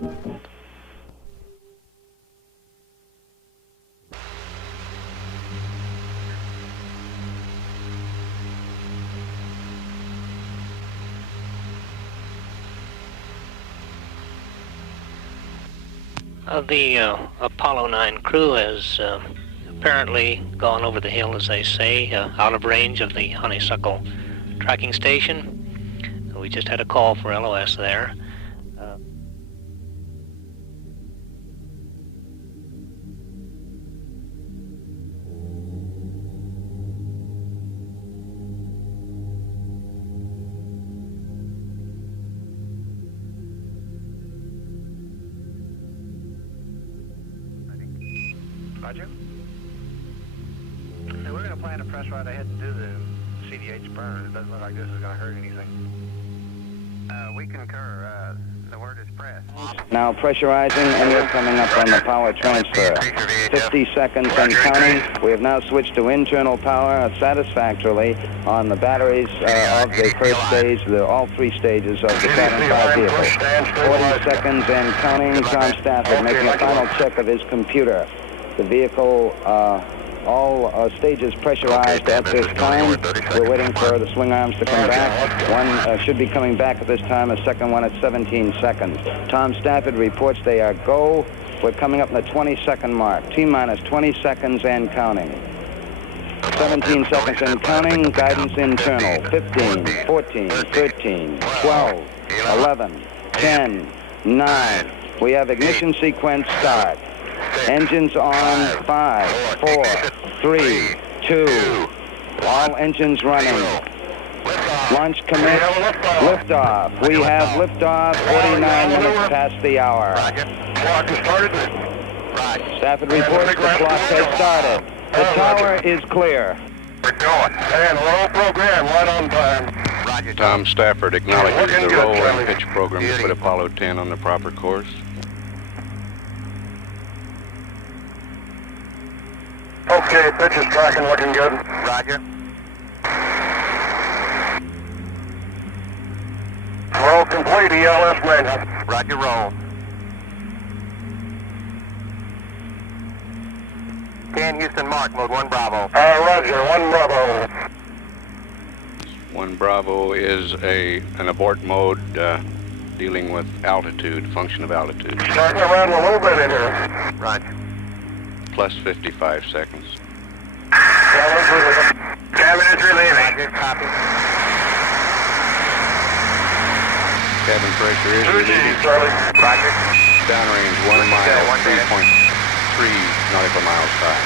The Apollo 9 crew has apparently gone over the hill, as they say, out of range of the Honeysuckle tracking station. We just had a call for LOS there. Roger. Hey, we're going to plan to press right ahead and do the CDH burn. It doesn't look like this is going to hurt anything. We concur. The word is press. Now pressurizing, and we're coming up on the power transfer. 50 seconds and counting. We have now switched to internal power satisfactorily on the batteries of the first stage, all three stages of the Saturn V vehicle. 40 seconds and counting. Tom Stafford making a final check of his computer. The vehicle, all stages pressurized at this time. We're waiting for the swing arms to come back. One should be coming back at this time, a second one at 17 seconds. Tom Stafford reports they are go. We're coming up in the 20-second mark. T-minus 20 seconds and counting. 17 seconds and counting. Guidance internal. 15, 14, 13, 12, 11, 10, 9. We have ignition sequence start. Engines on. 5, 4, 3, 2. All engines running. Launch commit. Liftoff. We have liftoff. 49 minutes past the hour. Clock has started. Stafford reports the clock has started. The tower is clear. We're going. And roll program right on time. Roger. Tom Stafford acknowledges the roll and pitch program to put Apollo 10 on the proper course. Okay, pitch is tracking, looking good. Roger. Roll complete, ELS manual. Roger, roll. 10 Houston Mark, mode 1 Bravo. Roger, 1 Bravo. 1 Bravo is an abort mode dealing with altitude, function of altitude. Starting to rattle a little bit in here. Roger. Plus 55 seconds. Cabin is relieving. Roger, copy. Cabin pressure is relieving. Roger. Downrange 1 mile, 3.3 nautical miles high.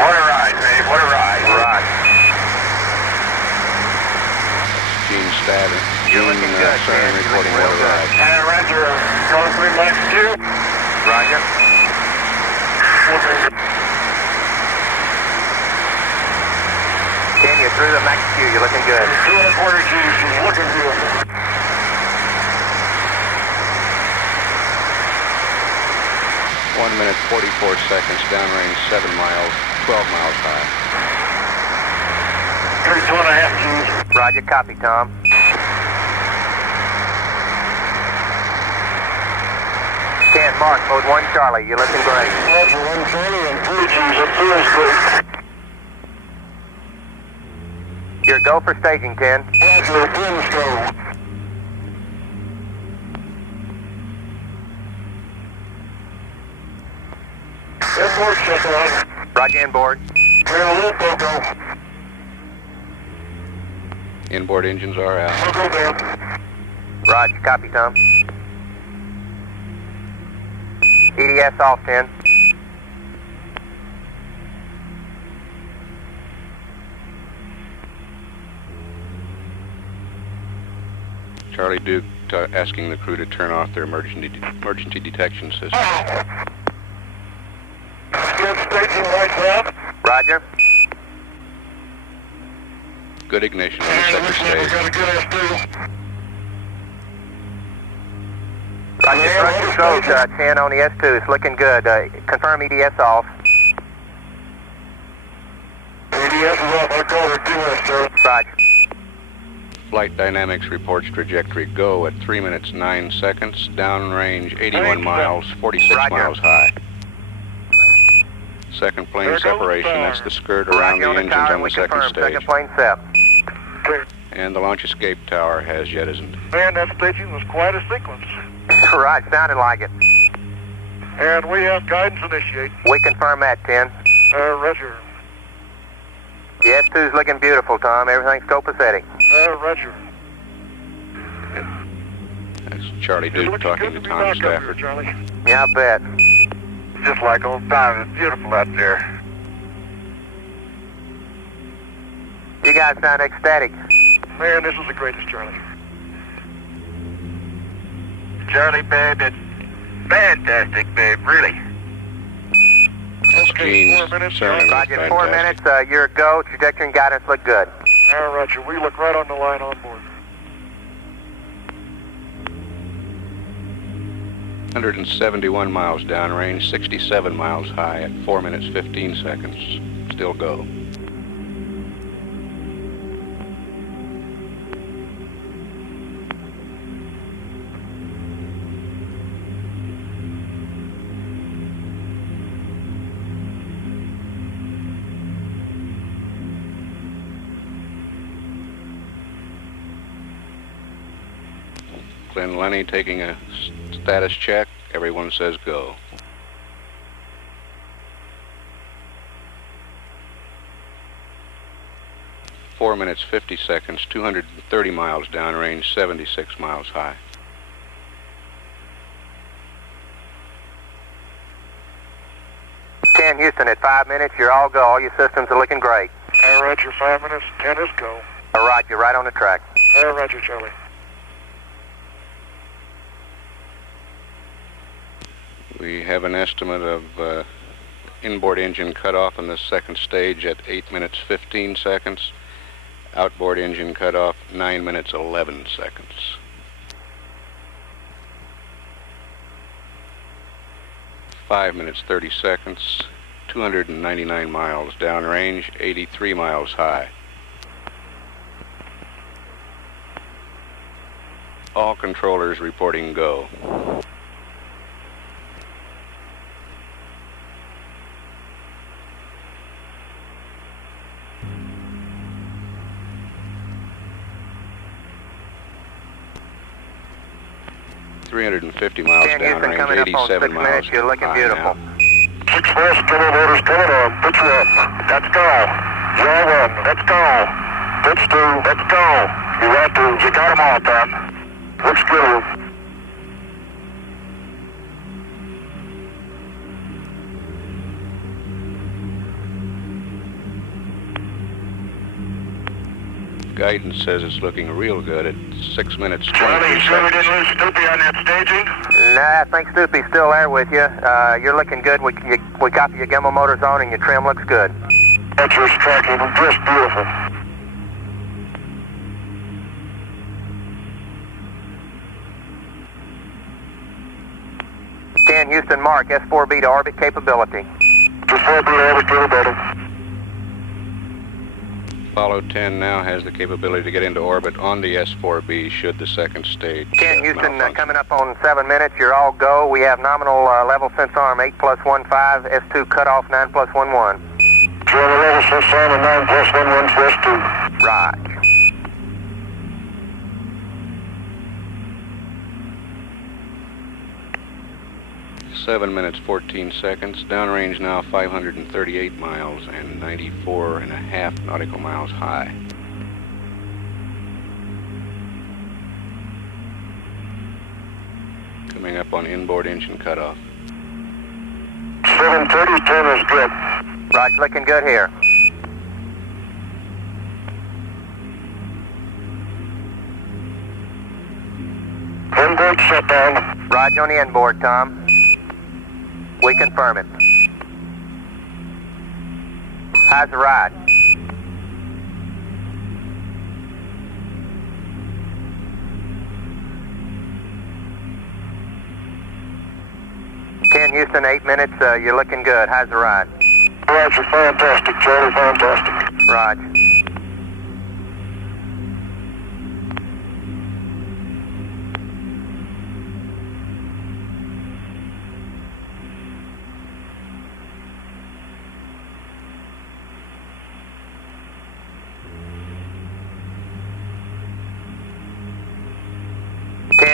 What a ride, Dave. What a ride. Roger. Gene Stafford. You're looking good, Saturn man. reporting You're looking real weather good. And Roger, going through Max 2. Roger. Ken, you're through the Max Q. You're looking good. 2 1/4 G. She's looking good. 1 minute, 44 seconds, downrange 7 miles, 12 miles high. 2 1/2 Gs. Roger, copy, Tom. Ken, Mark, mode 1 Charlie, you're looking great. Roger, 1 Charlie and 3 Gs at Thursday. You're go for staging, Ken. Roger, Brimstone. Inboard check out. Roger, inboard. Clear the loop, Rocco. Inboard engines are out. Rocco down. Roger, copy, Tom. EDS off, 10. Charlie Duke asking the crew to turn off their emergency detection system. Good staging lights out. Roger. Good ignition on the And second looks like we stage. got a good S2. Roger, front controls, 10 on the S2. It's looking good. Confirm EDS off. ADS is off. I called her 2S, sir. Roger. Flight Dynamics reports trajectory go at 3 minutes 9 seconds, downrange 81 miles, 46 miles high. Second plane separation, that's the skirt around the engines on the second stage. Second plane set. And the launch escape tower has jettisoned. Man, that staging was quite a sequence. Right, sounded like it. And we have guidance initiate. We confirm that, 10. Roger. The S2's looking beautiful, Tom. Everything's copacetic. Roger. That's Charlie Duke talking to Tom Stafford. Here, Charlie. Yeah, I bet. Just like old times. It's beautiful out there. You guys sound ecstatic. Man, this is the greatest, Charlie. Charlie, babe, it's fantastic, babe, really. Okay, 4 minutes. Roger, 4 minutes, you're a go. Trajectory and guidance look good. Roger, we look right on the line on board. 171 miles downrange, 67 miles high at 4 minutes 15 seconds. Still go. Glenn Lenny taking a status check. Everyone says go. Four minutes 50 seconds, 230 miles downrange, 76 miles high. Houston, at 5 minutes, you're all go. All your systems are looking great. Roger, 5 minutes, 10 is go. Roger, right on the track. Roger, Charlie. We have an estimate of inboard engine cutoff in the second stage at 8 minutes 15 seconds. Outboard engine cutoff 9 minutes 11 seconds. Five minutes 30 seconds. 299 miles downrange, 83 miles high. All controllers reporting go. .350 miles downrange, 87 miles You're looking beautiful. now. 6 West, killer orders coming on. Pitch 1. Let's go. Yaw 1. Let's go. Pitch 2. Let's go. You got to. You got them all, Tom. Looks good. Guidance says it's looking real good at 6 minutes 22 Charlie, you sure we seconds. didn't lose Snoopy on that staging? Nah, I think Snoopy's still there with you. You're looking good. We copy your gimbal motors on and your trim looks good. That's your tracking. Just beautiful. Houston, mark S4B to orbit capability. S4B to orbit capability. Apollo 10 now has the capability to get into orbit on the S4B should the second stage 10 Houston, malfunction. coming up on 7 minutes. You're all go. We have nominal level sense arm 8+15, S2 cutoff 9+11. German level sense arm and 9+11 for S2. Right. Seven minutes 14 seconds. Downrange now 538 miles and 94.5 nautical miles high. Coming up on inboard engine cutoff. 730, 10 is good. Roger, looking good here. Inboard shutdown. Roger on the inboard, Tom. We confirm it. How's the ride? Houston, 8 minutes. You're looking good. How's the ride? Roger, fantastic, Charlie, fantastic. Roger.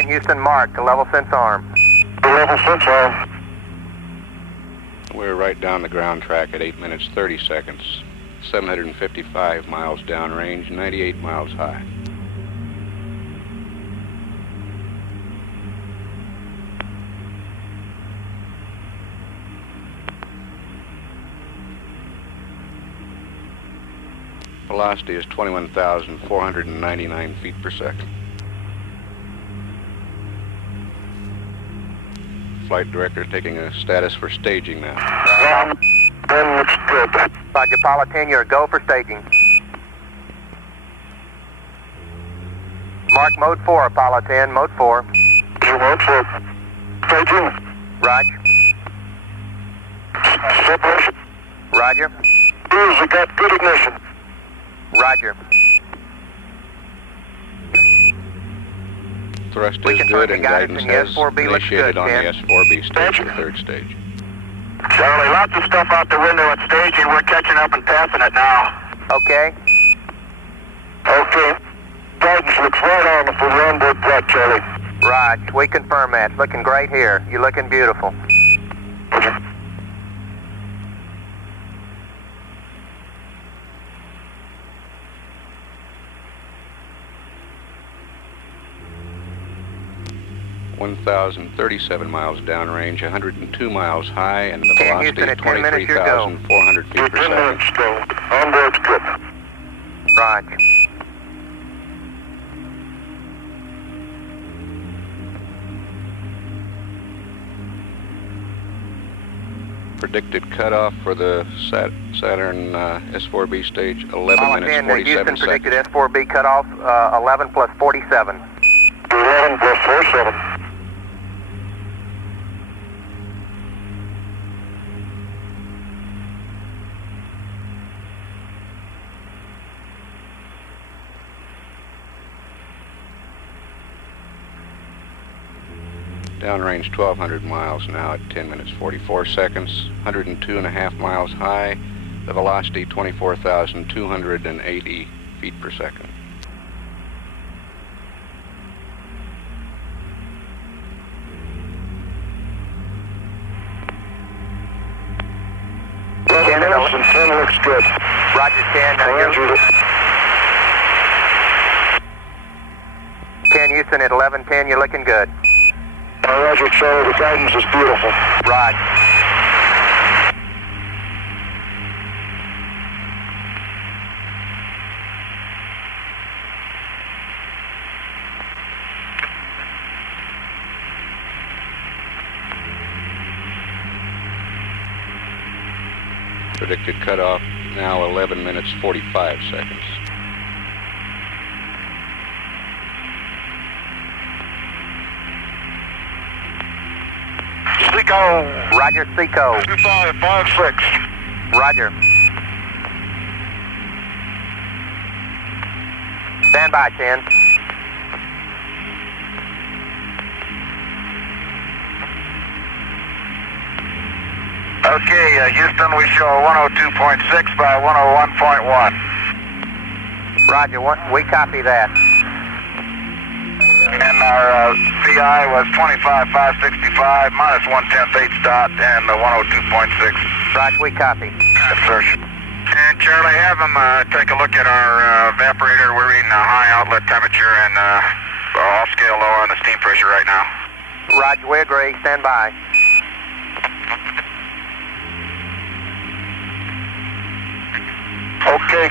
10 Houston, mark to level sense arm. Level sense arm. We're right down the ground track at 8 minutes 30 seconds, 755 miles downrange, 98 miles high. Velocity is 21,499 feet per second. Flight director taking a status for staging now. Then looks good. Roger, Apollo 10, you're a go for staging. Mark mode 4, Apollo 10, mode 4. You want to staging? Roger. Separation. Roger. We got good ignition. Roger. Thrust We is confirm good the and guidance guidance in the has S4B looks initiated good, on Ken. the S4B stage, the third stage. Charlie, lots of stuff out the window at staging. We're catching up and passing it now. Okay. Okay. Guidance looks right on if we're onboard flight, Charlie. Right. We confirm that. Looking great here. You're looking beautiful. Okay. (1,037 miles downrange, 102 miles high, and the 10 velocity Houston, is at 10 minutes, you're go. 23,400 feet You're per 10 second. minutes still. Onboard's good. Right. Predicted cutoff for the Saturn S4B stage, 11 Apollo minutes 10, 47 Houston seconds. predicted S4B cutoff 11 plus 47. 11 plus 47. Downrange 1,200 miles now at 10 minutes 44 seconds, 102.5 miles high, the velocity 24,280 feet per second. And 10 looks good. Roger, 10. You're 10 Houston at 11:10. You're looking good. Roger, Charlie. The guidance is beautiful. Right. Predicted cutoff now 11 minutes 45 seconds. Seco. Roger, Seco. 2556. Roger. Stand by, 10. Okay, Houston, we show 102.6 by 101.1. Roger, we copy that. And our VI was 25,565 minus 1/10 H-dot and 102.6. Right, we copy. Yes, sir. And Charlie, have them take a look at our evaporator. We're reading a high outlet temperature and off scale low on the steam pressure right now. Roger, we agree. Stand by. Okay.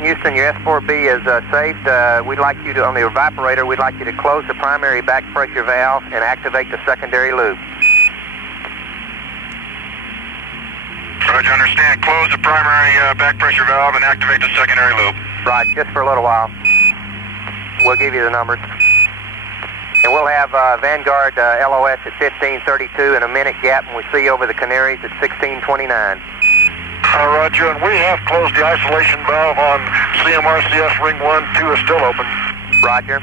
Houston, your S4B is saved. We'd like you to, on the evaporator, we'd like you to close the primary back pressure valve and activate the secondary loop. Roger, understand. Close the primary back pressure valve and activate the secondary loop. Right, just for a little while. We'll give you the numbers. And we'll have Vanguard LOS at 1532 and a minute gap when we see you over the Canaries at 1629. Roger, and we have closed the isolation valve on CMRCS ring 1, 2 is still open. Roger.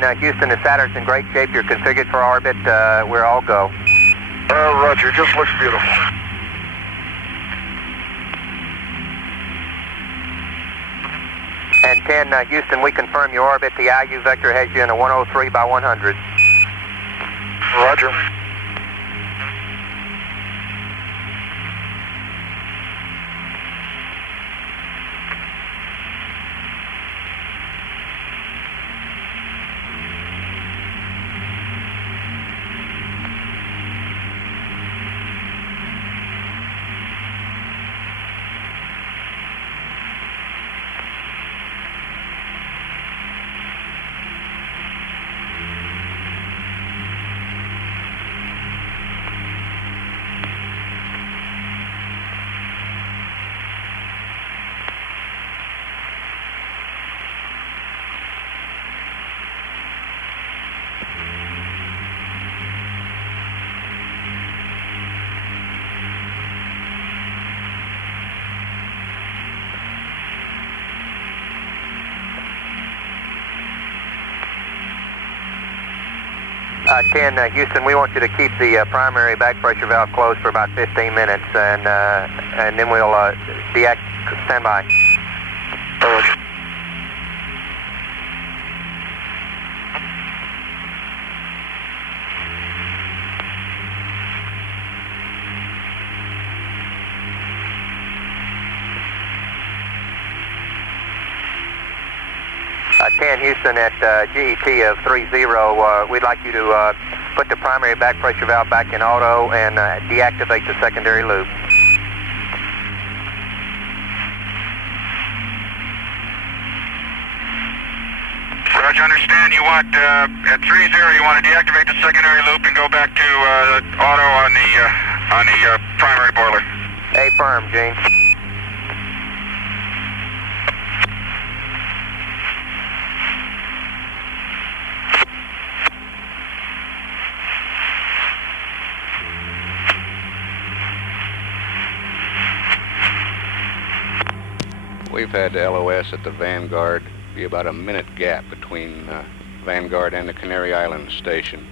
10 Houston, the Saturn's in great shape. You're configured for orbit. We're all go. Roger, just looks beautiful. And 10 Houston, we confirm your orbit. The IU vector has you in a 103 by 100. Roger. Uh, 10 Houston, we want you to keep the primary back pressure valve closed for about 15 minutes, and then we'll deactivate. Stand by. Uh, 10 Houston at GET of 30, we'd like you to put the primary back pressure valve back in auto and deactivate the secondary loop. Roger, understand you want, at 30, you want to deactivate the secondary loop and go back to auto on the primary boiler. Affirm, Gene. We've had LOS at the Vanguard be about a minute gap between Vanguard and the Canary Islands station,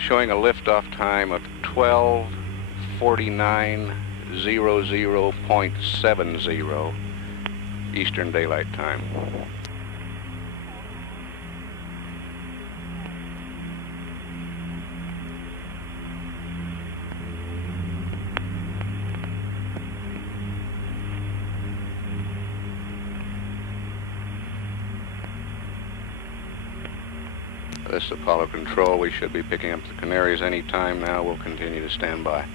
showing a liftoff time of 12:49:00.70 Eastern Daylight Time. This is Apollo Control. We should be picking up the Canaries any time now. We'll continue to stand by.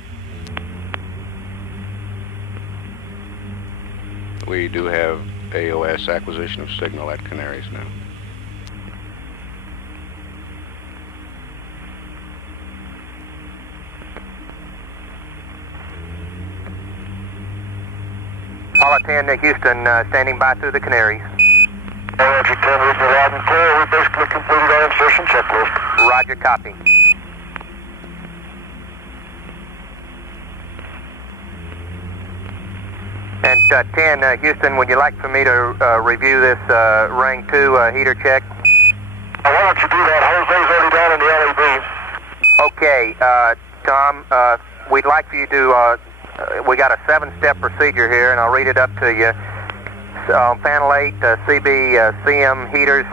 We do have AOS, acquisition of signal, at Canaries now. Apollo 10 Houston, standing by through the Canaries. Roger, 10, reading loud and clear. We basically completed our insertion checklist. Roger, copy. And 10 Houston, would you like for me to review this ring 2 heater check? Why don't you do that? Jose's already down in the LEB. Okay, Tom, we'd like for you to, we got a 7-step procedure here, and I'll read it up to you. On panel 8, CB CM heaters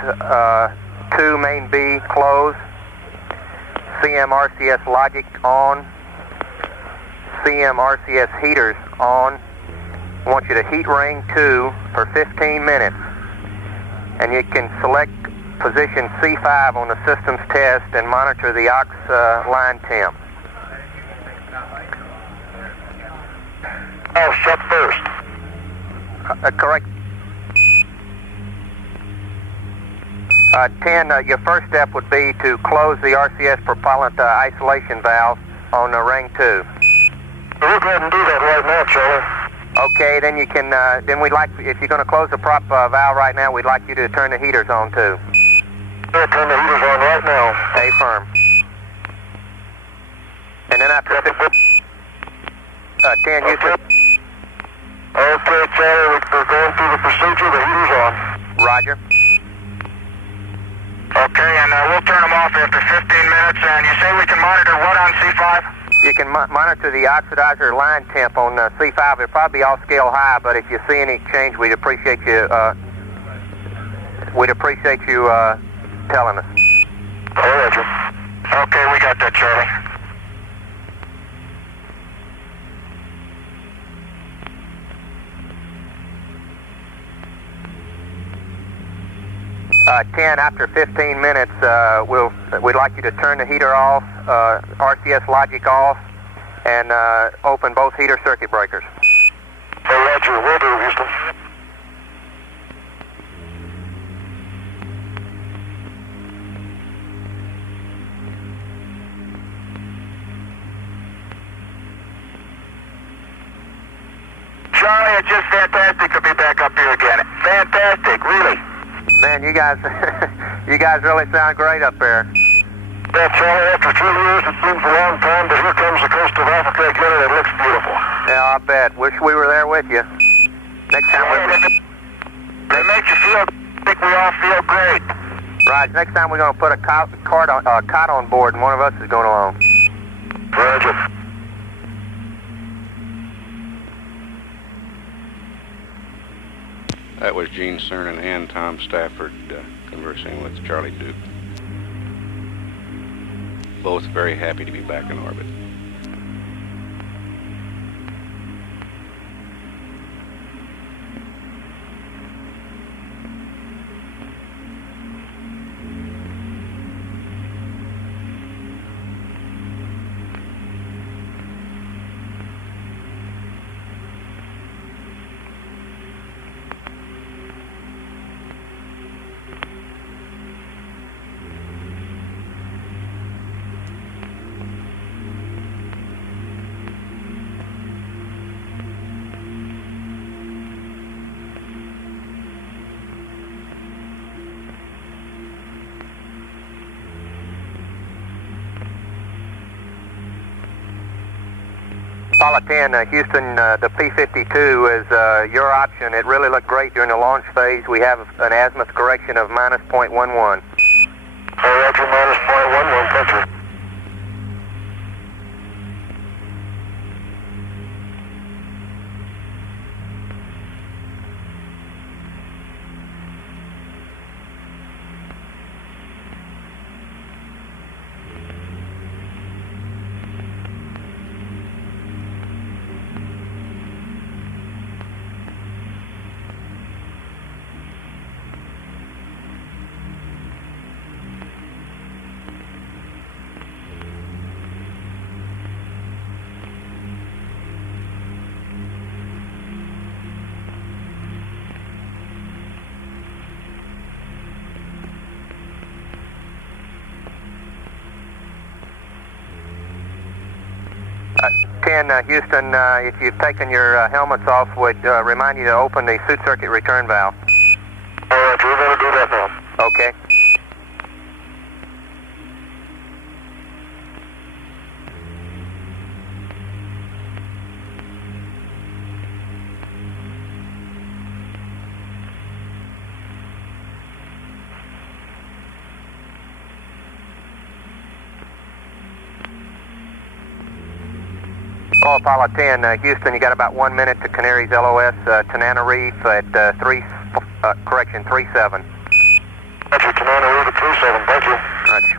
2 main B closed, CM RCS logic on, CM RCS heaters on. I want you to heat ring 2 for 15 minutes, and you can select position C5 on the systems test and monitor the aux line temp. Oh, shut first. Correct. 10, your first step would be to close the RCS propellant isolation valve on ring 2. We'll go ahead and do that right now, Charlie. Okay, then you can, then we'd like, if you're going to close the prop valve right now, we'd like you to turn the heaters on too. We'll turn the heaters on right now. Affirm. And then after 10, you can... Okay, Charlie, we're going through the procedure. The heater's on. Roger. Okay, and we'll turn them off after 15 minutes, and you say we can monitor what on C5? You can monitor the oxidizer line temp on C5. It'll probably be off scale high, but if you see any change, we'd appreciate you telling us. Oh, Roger. Okay, we got that, Charlie. After 15 minutes, we'd like you to turn the heater off, RCS logic off, and open both heater circuit breakers. Hey, Roger, will do, Houston. Charlie, it's just fantastic to be back up here again. Fantastic, really. Man, you guys really sound great up there. Yeah, Charlie, after 2 years, it seems a long time, but here comes the coast of Africa again, and it looks beautiful. Yeah, I bet. Wish we were there with you. Next time They make you feel, I think we all feel great. Right, next time we're going to put a cot on board, and one of us is going along. Roger. That was Gene Cernan and Tom Stafford conversing with Charlie Duke. Both very happy to be back in orbit. Apollo 10, Houston, the P-52 is your option. It really looked great during the launch phase. We have an azimuth correction of -0.11. Roger, -0.11, thank you. Houston, if you've taken your helmets off, would remind you to open the suit circuit return valve. All right, we're going to do that now. Okay. Oh, Apollo 10, Houston, you got about 1 minute to Canary's LOS, Tanana Reef at 37. Roger, Tanana Reef at 37, thank you. Roger.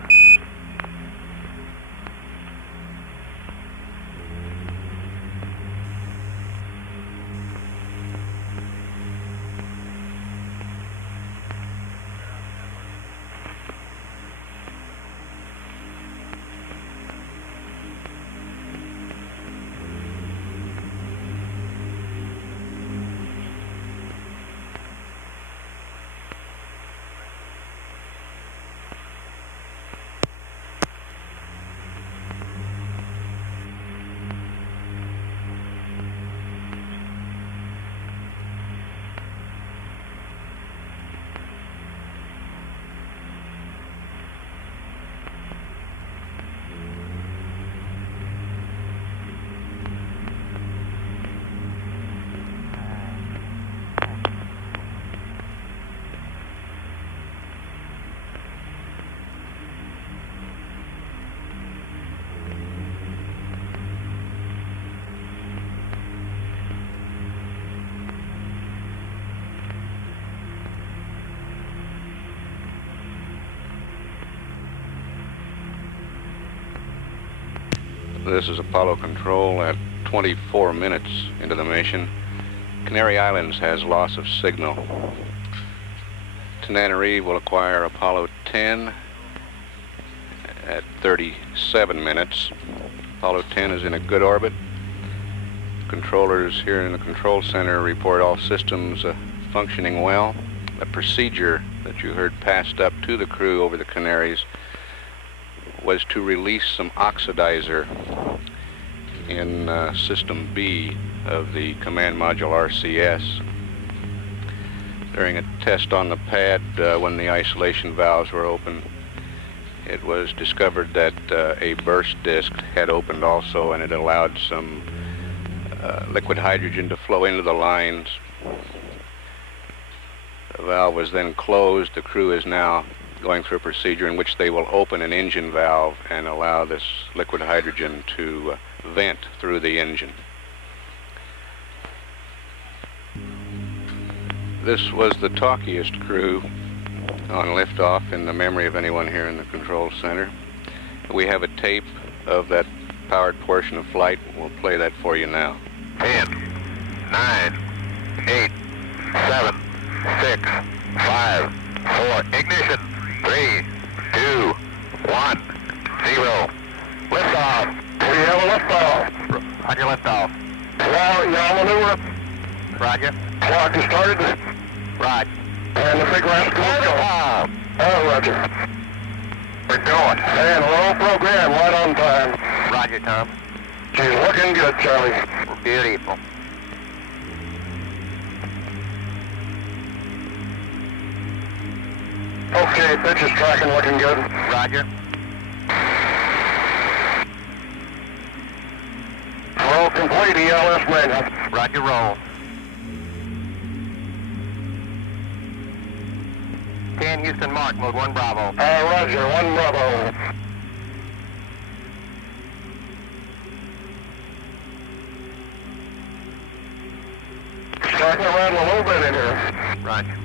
This is Apollo Control at 24 minutes into the mission. Canary Islands has loss of signal. Tananarive will acquire Apollo 10 at 37 minutes. Apollo 10 is in a good orbit. Controllers here in the control center report all systems functioning well. The procedure that you heard passed up to the crew over the Canaries was to release some oxidizer in System B of the command module RCS. During a test on the pad when the isolation valves were open, it was discovered that a burst disc had opened also, and it allowed some liquid hydrogen to flow into the lines. The valve was then closed. The crew is now going through a procedure in which they will open an engine valve and allow this liquid hydrogen to vent through the engine. This was the talkiest crew on liftoff in the memory of anyone here in the control center. We have a tape of that powered portion of flight. We'll play that for you now. 10, 9, 8, 7, 6, 5, 4, ignition, 3, 2, 1, 0. Liftoff. We have a liftoff. Roger, liftoff. Well, y'all maneuver. Roger. Clock is started. Roger. And the big rascal is going. Oh, Roger. We're going. And we're on program, right on time. Roger, Tom. She's looking good, Charlie. Beautiful. Okay, pitch is tracking, looking good. Roger. Roll complete, ELS manual. Roger, roll. 10 Houston Mark, mode 1 Bravo. Roger, 1 Bravo. Starting to rattle a little bit in here. Roger.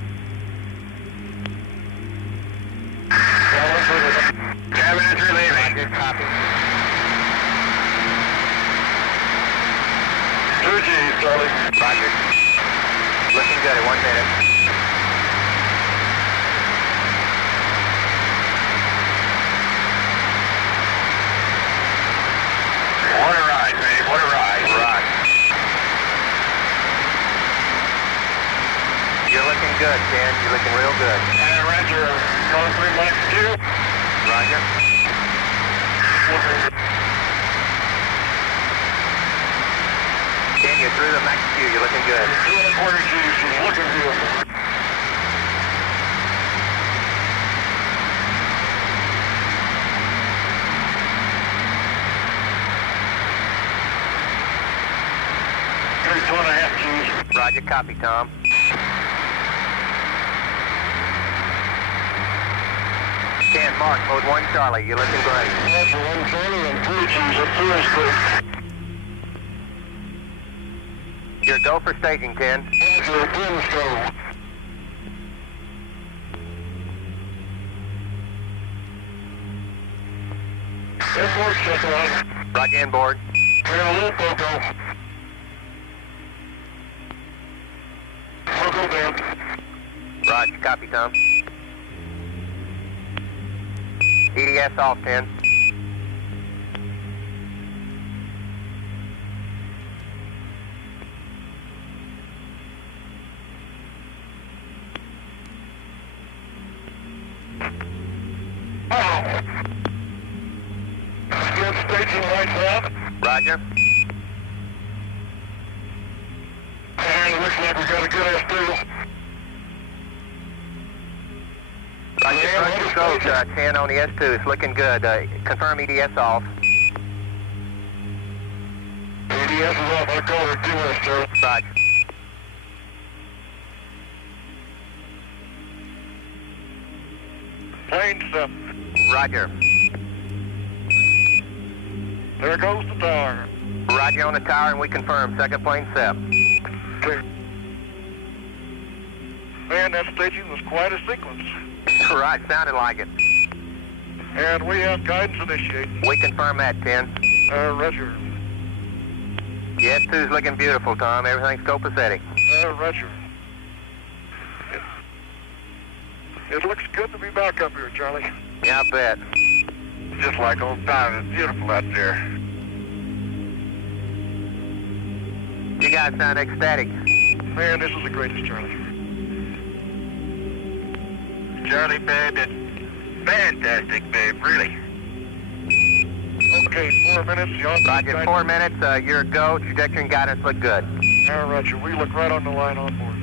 Cabin is relieving. Good copy. 2G, Charlie. Roger. Looking good at 1 minute. What a ride, babe. What a ride. Right. You're looking good, Ken. You're looking real good. Roger. Going through Max Q. Roger. Ken, you're through the Max Q. You're looking good. 2 1/4 G. She's looking beautiful. Roger, copy, Tom. Ken, Mark, mode 1 Charlie, you're looking great. Roger, 1 Charlie and 3 G's at 2 You're go for staging, Ken. Roger, 10 go. Inboard, check on. Roger, inboard. We're on loop, go. Go down. Roger, copy, Tom. EDS off, 10. Oh! Good staging lights out. Roger. And looks like we got a good S2. Roger, first goes 10 on the S2. It's looking good. Confirm EDS off. EDS is off. I call her 2S2. Roger. Plane step. Roger. There goes the tower. Roger on the tower, and we confirm. Second plane set. Okay. Man, that staging was quite a sequence. Right, sounded like it. And we have guidance initiated. We confirm that, 10. Roger. Yeah, S2's looking beautiful, Tom. Everything's copacetic. Roger. It looks good to be back up here, Charlie. Yeah, I bet. Just like old times. It's beautiful out there. You guys sound ecstatic. Man, this is the greatest, Charlie. Charlie, babe, it's fantastic, babe, really. Okay, 4 minutes. Roger, 4 minutes. You're a go. Trajectory and guidance look good. Roger. We look right on the line on board.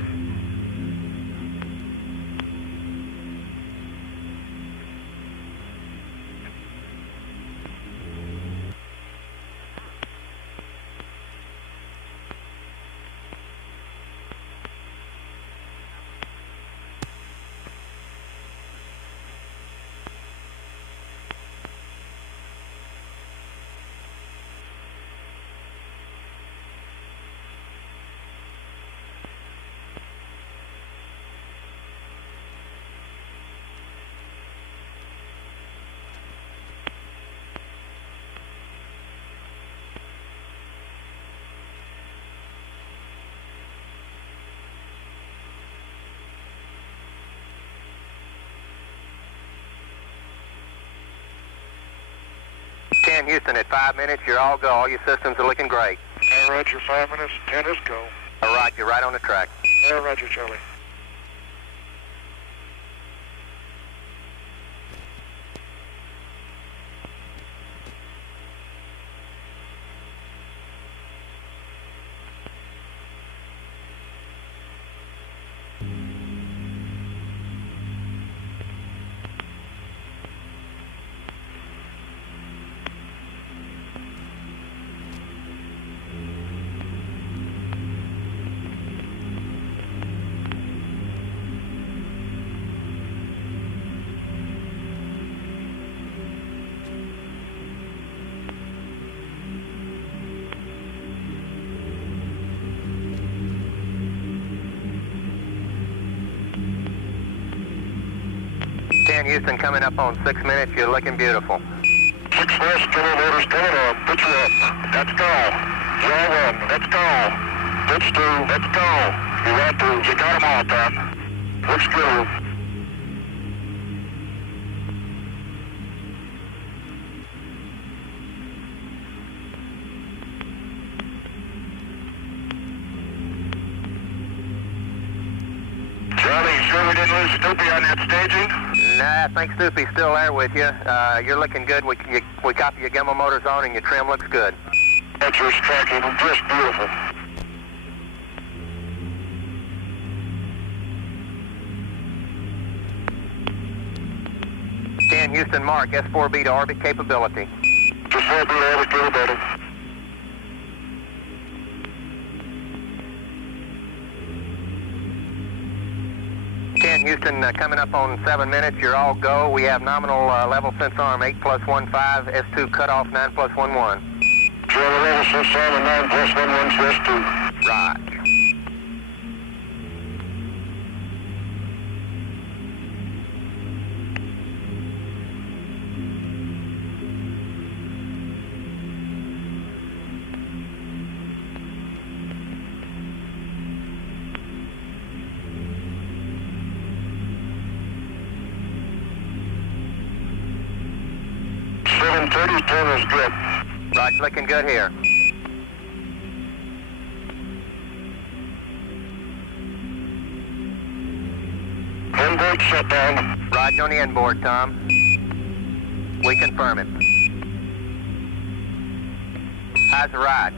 Houston, at 5 minutes, you're all go. All your systems are looking great. Roger, 5 minutes, 10 is go. All right, you're right on the track. Roger, Charlie. Houston, coming up on 6 minutes, you're looking beautiful. 6 west, kilometers, coming on. Pitch up. Let's go. Draw 1. Let's go. Pitch 2. Let's go. You got to. You got them all, Tom. Looks good. Charlie, you sure we didn't lose Snoopy on that staging? Nah, I think Snoopy's still there with you. You're looking good. We copy your gimbal motors on and your trim looks good. Picture's tracking just beautiful. Houston, mark S4B to orbit capability. Just 4B to orbit capability. Houston, coming up on 7 minutes, you're all go. We have nominal level sense arm 8 plus 15, S2 cutoff 9 plus 11. Trailer level sense arm 9 plus 11 to S2. Right. Turn is good. Right, looking good here. Inboard shutdown. Roger on the inboard, Tom. We confirm it. How's the ride?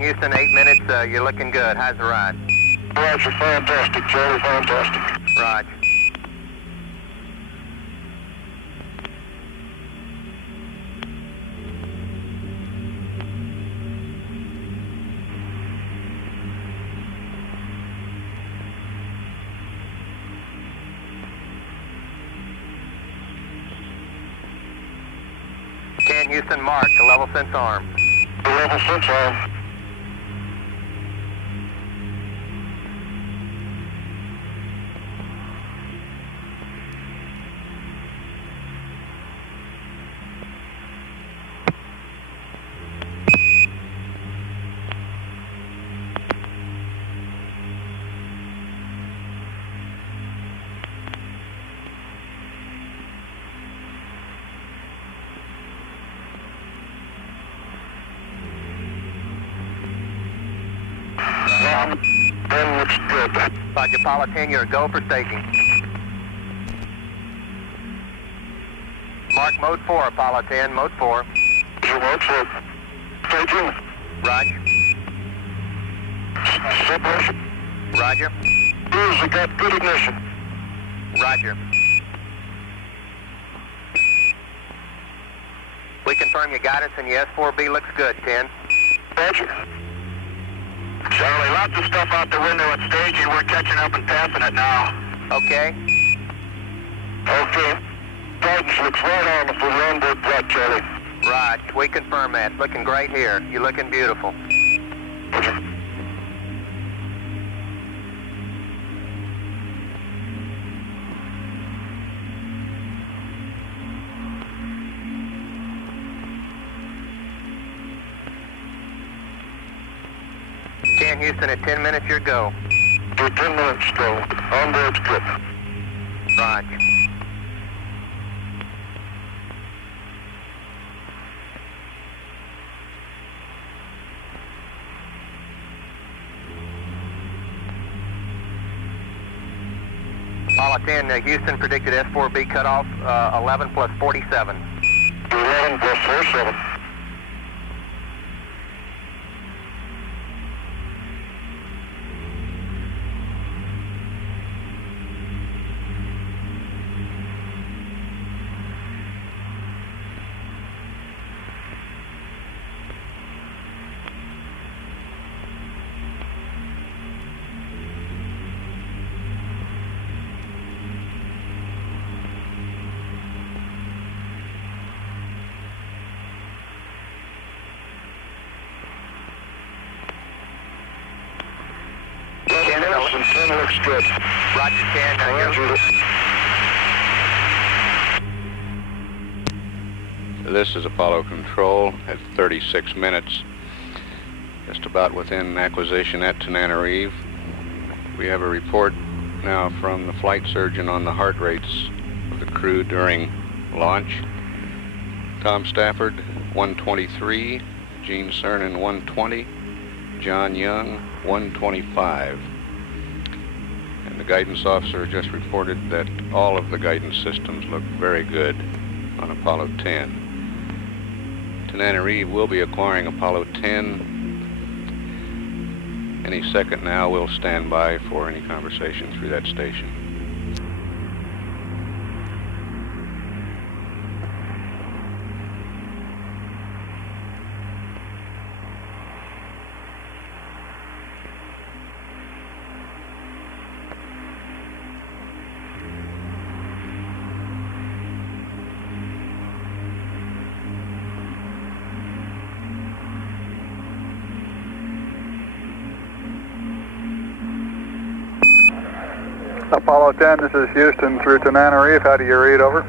Houston, 8 minutes. You're looking good. How's the ride? Roger, fantastic, Charlie, fantastic. Roger. Houston, mark to level sense arm. Level sense arm. 10 looks good. Roger, Apollo 10, you're a go for staging. Mark mode 4, Apollo 10, mode 4. You mode 4. Staging. Roger. Separation. Roger. Here's we got good ignition. Roger. We confirm your guidance and your S4B looks good, 10. Roger. Charlie, lots of stuff out the window at staging. We're catching up and passing it now. Okay. Okay. Guidance looks right on for the onboard flight, Charlie. Right, we confirm that. Looking great here. You're looking beautiful. Roger. Houston, at 10 minutes, your go. Do 10 minutes, go. Onboard good. Roger. Apollo 10, Houston predicted S4B cutoff 11 plus 47. 11 plus 47. Looks good. Roger, 10. This is Apollo Control at 36 minutes, just about within acquisition at Tananarive. We have a report now from the flight surgeon on the heart rates of the crew during launch. Tom Stafford, 123, Gene Cernan, 120, John Young, 125. And the guidance officer just reported that all of the guidance systems look very good on Apollo 10. Tananarive will be acquiring Apollo 10. Any second now. We'll stand by for any conversation through that station. Apollo 10, this is Houston through Tananarive. How do you read, over?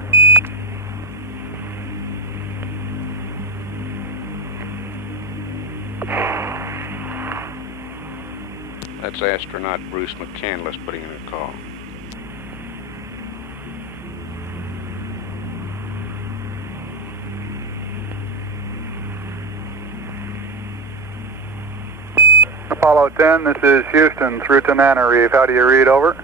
That's astronaut Bruce McCandless putting in a call. Apollo 10, this is Houston through Tananarive. How do you read, over?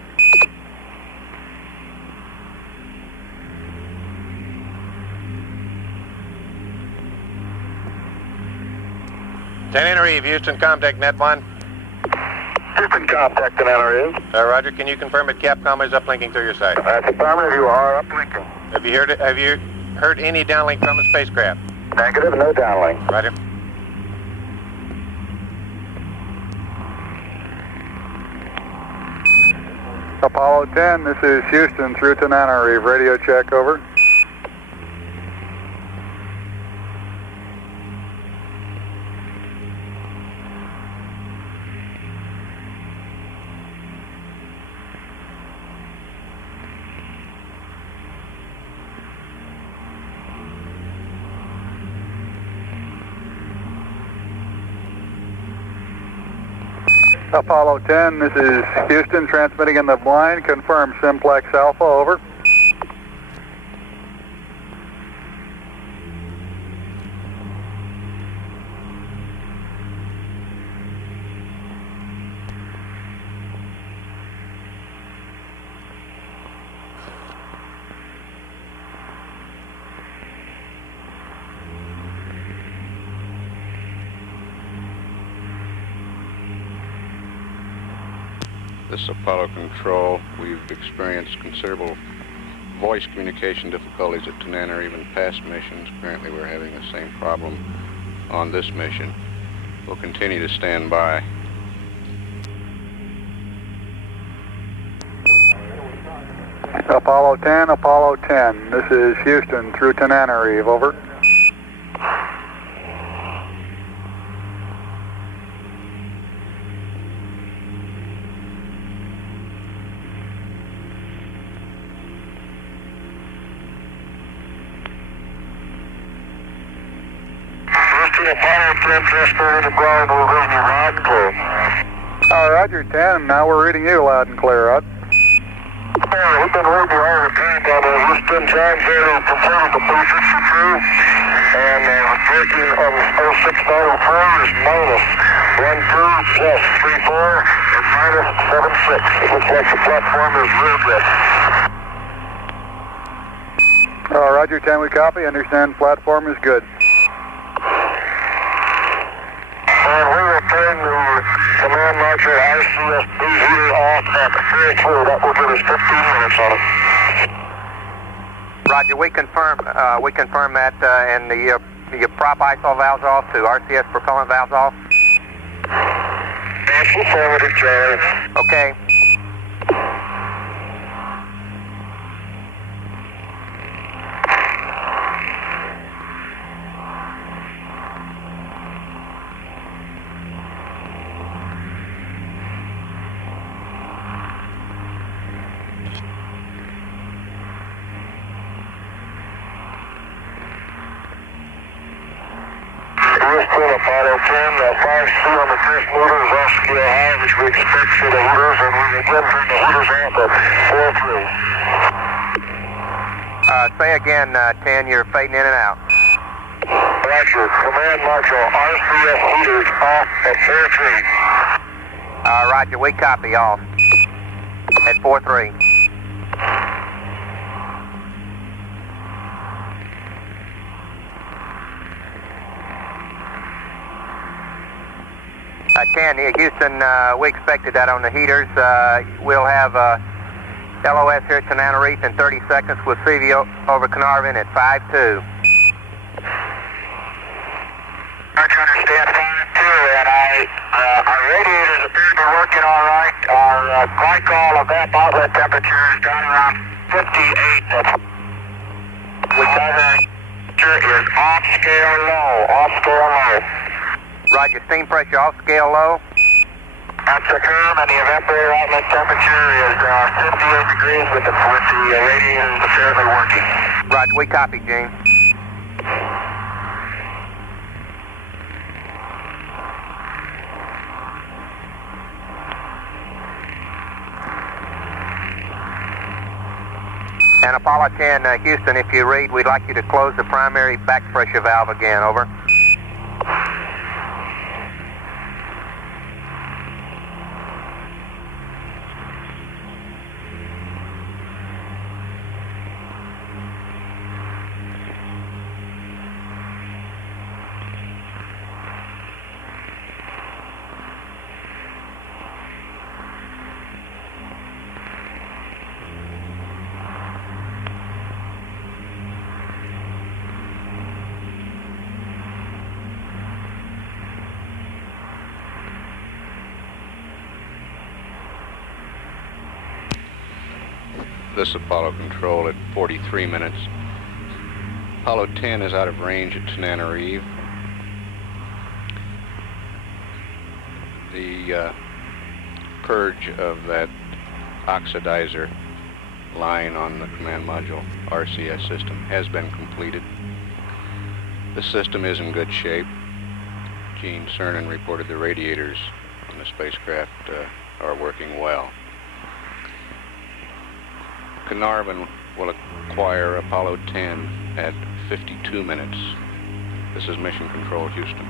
Tananarive, Houston, contact net 1. Houston, contact Tananarive. Roger, can you confirm that Capcom is uplinking through your site? Affirmative, you are uplinking. Have you heard any downlink from the spacecraft? Negative, no downlink. Roger. Apollo 10, this is Houston through Tananarive. Radio check, over. Apollo 10, this is Houston transmitting in the blind. Confirm simplex alpha, over. This is Apollo Control. We've experienced considerable voice communication difficulties at Tananarive and past missions. Currently we're having the same problem on this mission. We'll continue to stand by. Apollo 10, Apollo 10. This is Houston through Tananarive, over. Apollo 10, transfer to Bravo, we're reading you loud and clear. Roger, 10. Now we're reading you loud and clear, Rod. We've been reading you all the time, but Houston, John 0 confirmed the 363, and breaking on the 0694 is minus 12 plus 34 and minus 76. It looks like the platform is real good. Roger, 10, we copy. Understand platform is good. And we will turn the command module RCSB heater off at 3-2. That will give us 15 minutes on it. Roger, we confirm that, and the prop ISO valves off too. RCS propellant valves off. That's affirmative, Charlie. Okay. Apollo 10, 5C on the first motor is off scale high, which we expect for the heaters, and we again turn the heaters off at 4-3. Say again, 10, you're fading in and out. Roger, command module RCS heaters off at 4-3. Roger, we copy off at 4-3. 10, Houston, we expected that on the heaters. We'll have LOS here at Tananarive in 30 seconds. We'll see you over Carnarvon at 5-2. I can understand 5-2, and our radiators appear to be working all right. Our glycol evap outlet temperature is down around 58. Temperature is off scale low, Roger, steam pressure off scale low. That's the term, and the evaporator outlet temperature is 58 degrees with the radiators apparently working. Roger, we copy, Gene. And Apollo 10, Houston, if you read, we'd like you to close the primary back pressure valve again, over. This is Apollo Control at 43 minutes. Apollo 10 is out of range at Tananarive. The purge of that oxidizer line on the command module RCS system has been completed. The system is in good shape. Gene Cernan reported the radiators on the spacecraft are working well. Carnarvon will acquire Apollo 10 at 52 minutes. This is Mission Control, Houston.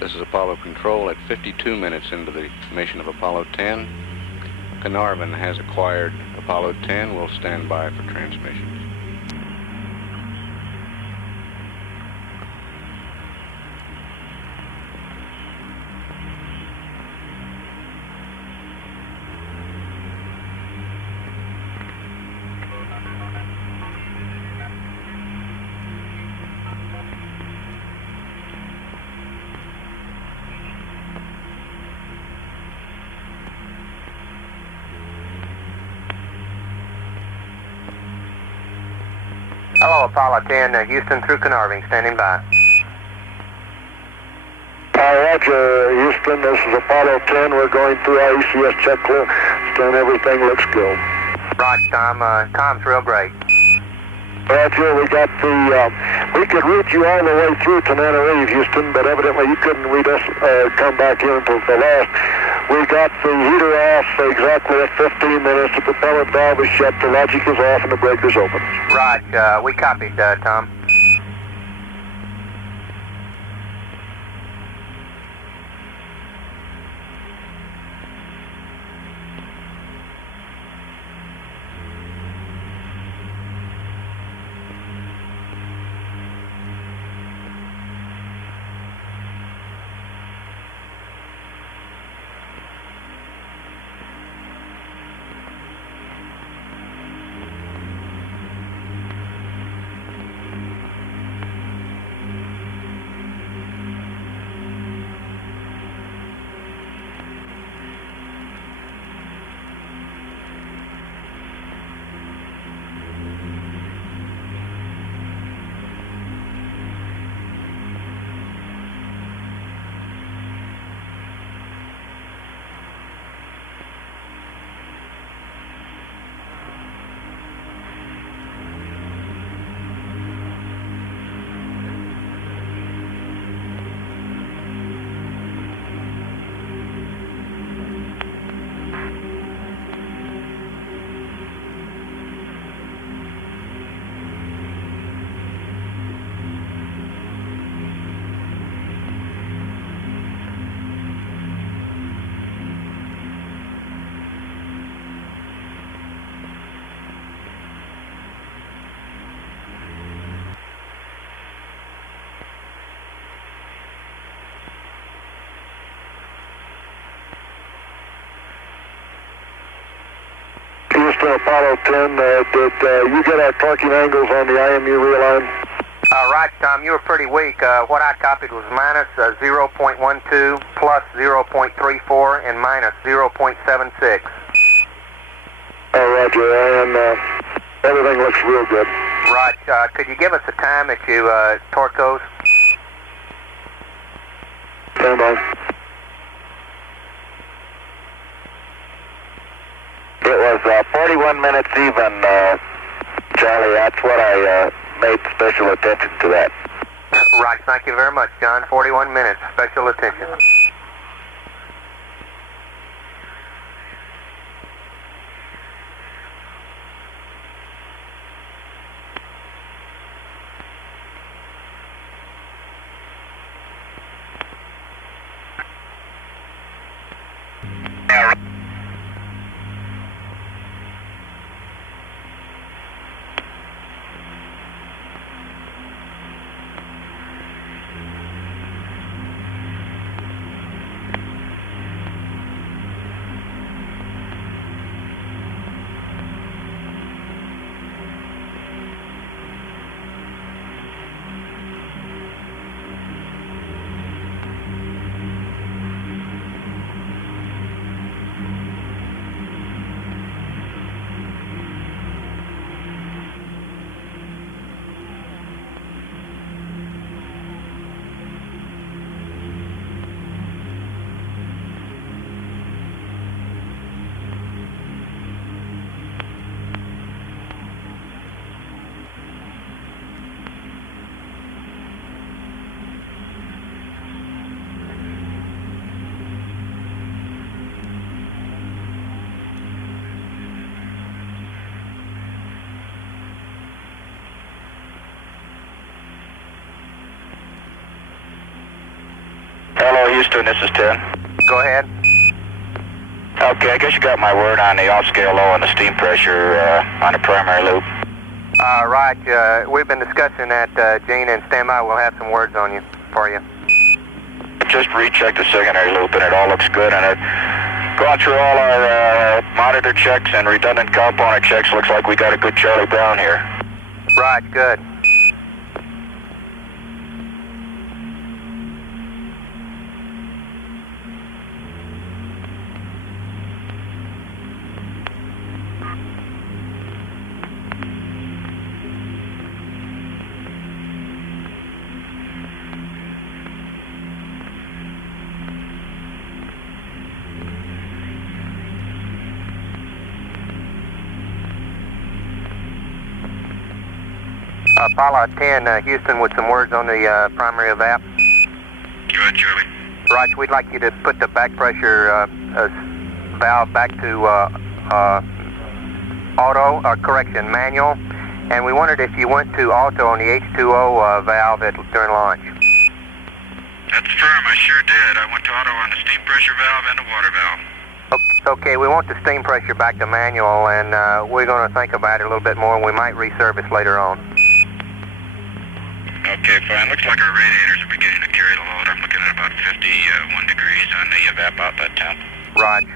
This is Apollo Control at 52 minutes into the mission of Apollo 10. Carnarvon has acquired Apollo 10. We'll stand by for transmissions. Hello, Apollo 10, Houston through Carnarvon, standing by. Roger, Houston, this is Apollo 10. We're going through our ECS checklist, and everything looks good. Roger, Tom. Tom's real great. Roger, we got we could route you all the way through to Tananarive, Houston, but evidently you couldn't read us come back in until the last. We got the heater off exactly at 15 minutes. The propellant valve is shut, the logic is off, and the breaker's open. Right, we copied, Tom. Houston, Apollo 10, did you get our torquing angles on the IMU real line? Right, Tom, you were pretty weak. What I copied was minus 0.12, plus 0.34, and minus 0.76. Oh, Roger, and everything looks real good. Right, could you give us the time that you torque those? Stand by. It was 41 minutes even, Charlie. That's what I made special attention to that. Right, thank you very much, John. 41 minutes, special attention. Houston, this is 10. Go ahead. Okay, I guess you got my word on the off-scale low and the steam pressure on the primary loop. Right, we've been discussing that, Gene, and stand by. We'll have some words on you for you. Just rechecked the secondary loop, and it all looks good. And going through all our monitor checks and redundant component checks, looks like we got a good Charlie Brown here. Right, good. Apollo 10, Houston, with some words on the primary evap. Go ahead, Charlie. Right, we'd like you to put the back pressure valve back to auto, or correction, manual. And we wondered if you went to auto on the H2O valve during launch. That's firm, I sure did. I went to auto on the steam pressure valve and the water valve. Okay, we want the steam pressure back to manual, and we're going to think about it a little bit more, and we might reservice later on. Okay, fine. Looks like our radiators are beginning to carry the load. I'm looking at about 51 degrees on the evap outlet temp. Right.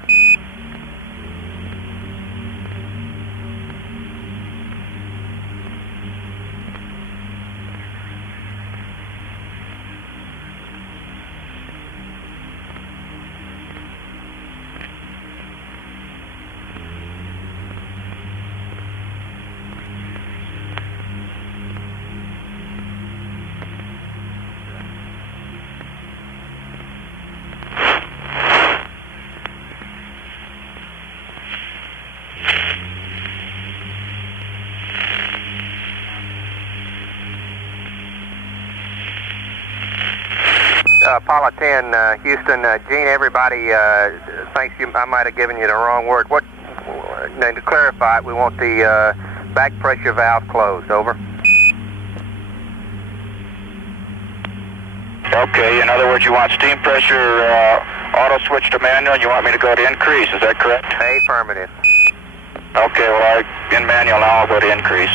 Apollo 10, Houston, Gene, everybody thinks I might have given you the wrong word. Now, to clarify it, we want the back pressure valve closed. Over. Okay, in other words, you want steam pressure auto switch to manual, and you want me to go to increase, is that correct? Affirmative. Okay, well, in manual now, I'll go to increase.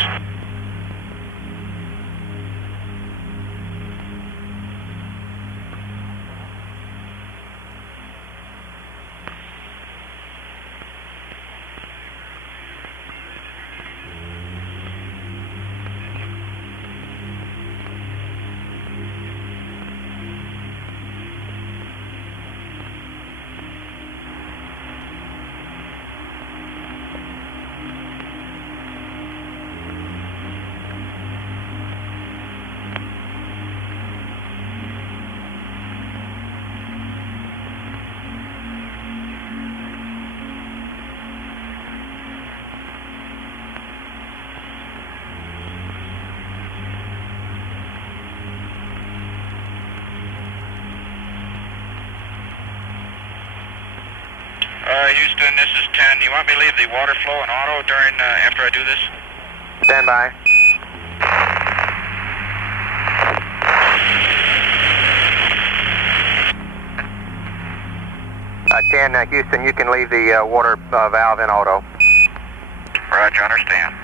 Houston, this is 10. You want me to leave the water flow in auto during after I do this? Stand by. 10, Houston, you can leave the water valve in auto. Roger, understand.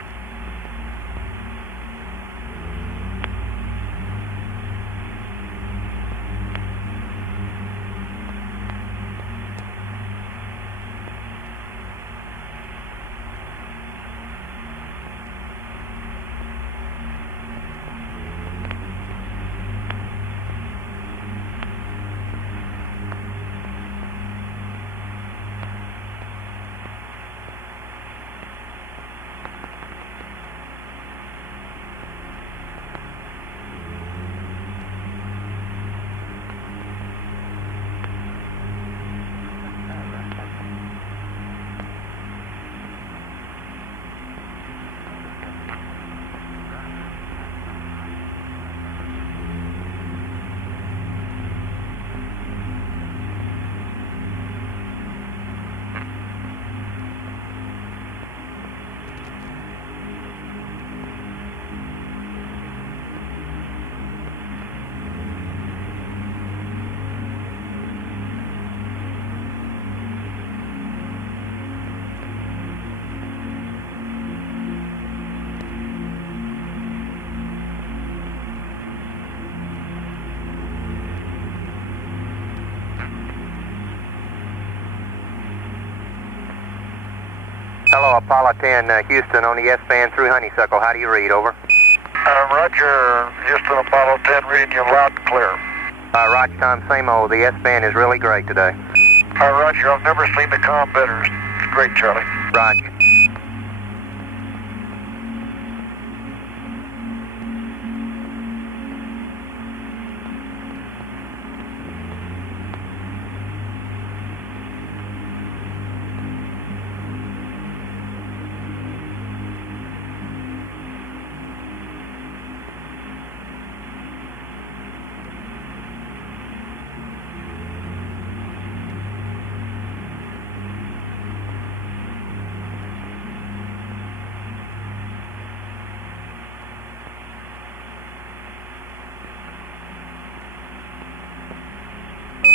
Hello, Apollo 10, Houston on the S-band through Honeysuckle. How do you read? Over. Roger, Houston, Apollo 10, reading you loud and clear. Roger, Tom, same old. The S-band is really great today. Roger, I've never seen the comm better. It's great, Charlie. Roger.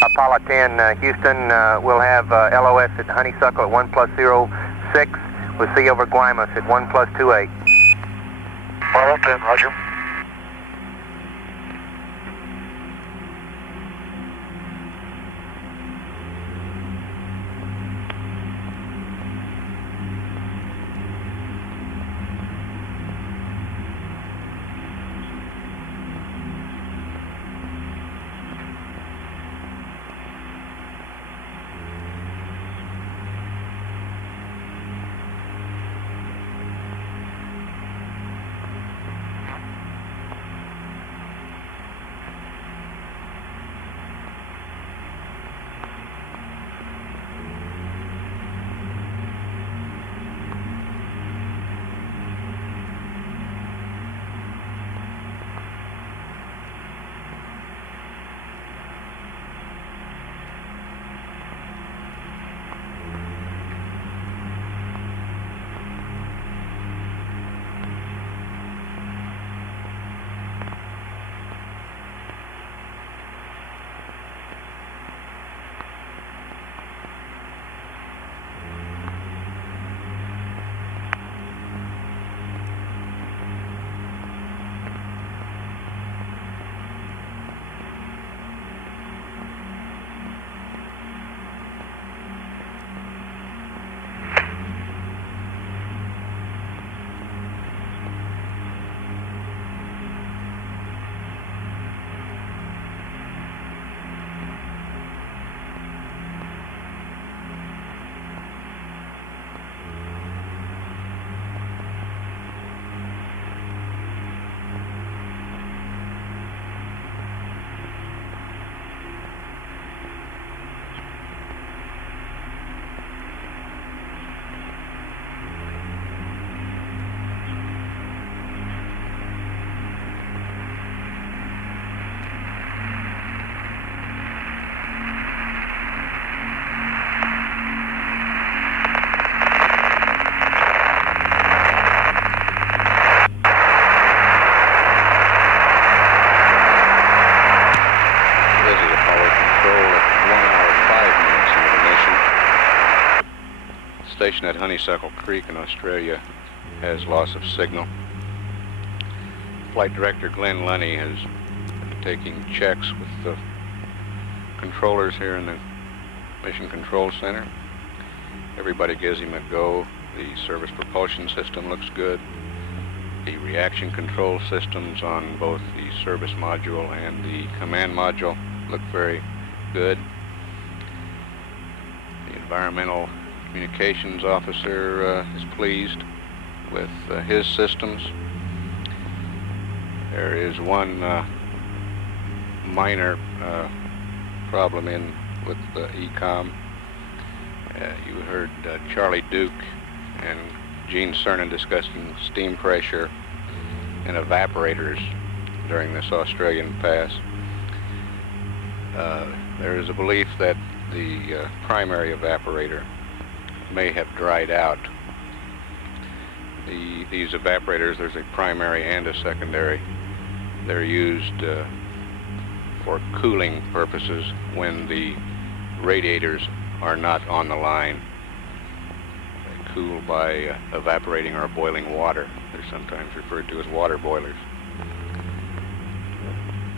Apollo 10, Houston, we'll have LOS at Honeysuckle at 1+06. We'll see you over Guaymas at 1+28. Apollo 10, roger. Station at Honeysuckle Creek in Australia has loss of signal. Flight Director Glenn Lunny is taking checks with the controllers here in the Mission Control Center. Everybody gives him a go. The service propulsion system looks good. The reaction control systems on both the service module and the command module look very good. The environmental communications officer is pleased with his systems. There is one minor problem with the ECOM. You heard Charlie Duke and Gene Cernan discussing steam pressure and evaporators during this Australian pass. There is a belief that the primary evaporator may have dried out. These evaporators, there's a primary and a secondary. They're used for cooling purposes when the radiators are not on the line. They cool by evaporating or boiling water. They're sometimes referred to as water boilers.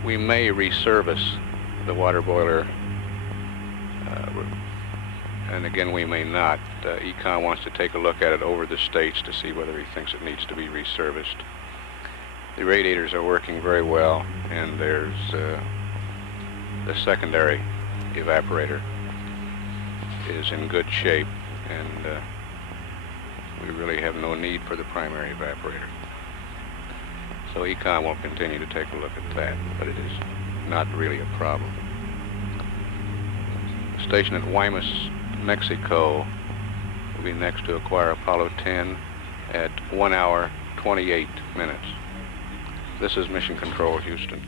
We may resurface the water boiler and again, we may not. Econ wants to take a look at it over the states to see whether he thinks it needs to be reserviced. The radiators are working very well, and there's the secondary evaporator is in good shape, and we really have no need for the primary evaporator. So Econ will continue to take a look at that, but it is not really a problem. The station at Guaymas, Mexico will be next to acquire Apollo 10 at 1 hour, 28 minutes. This is Mission Control, Houston.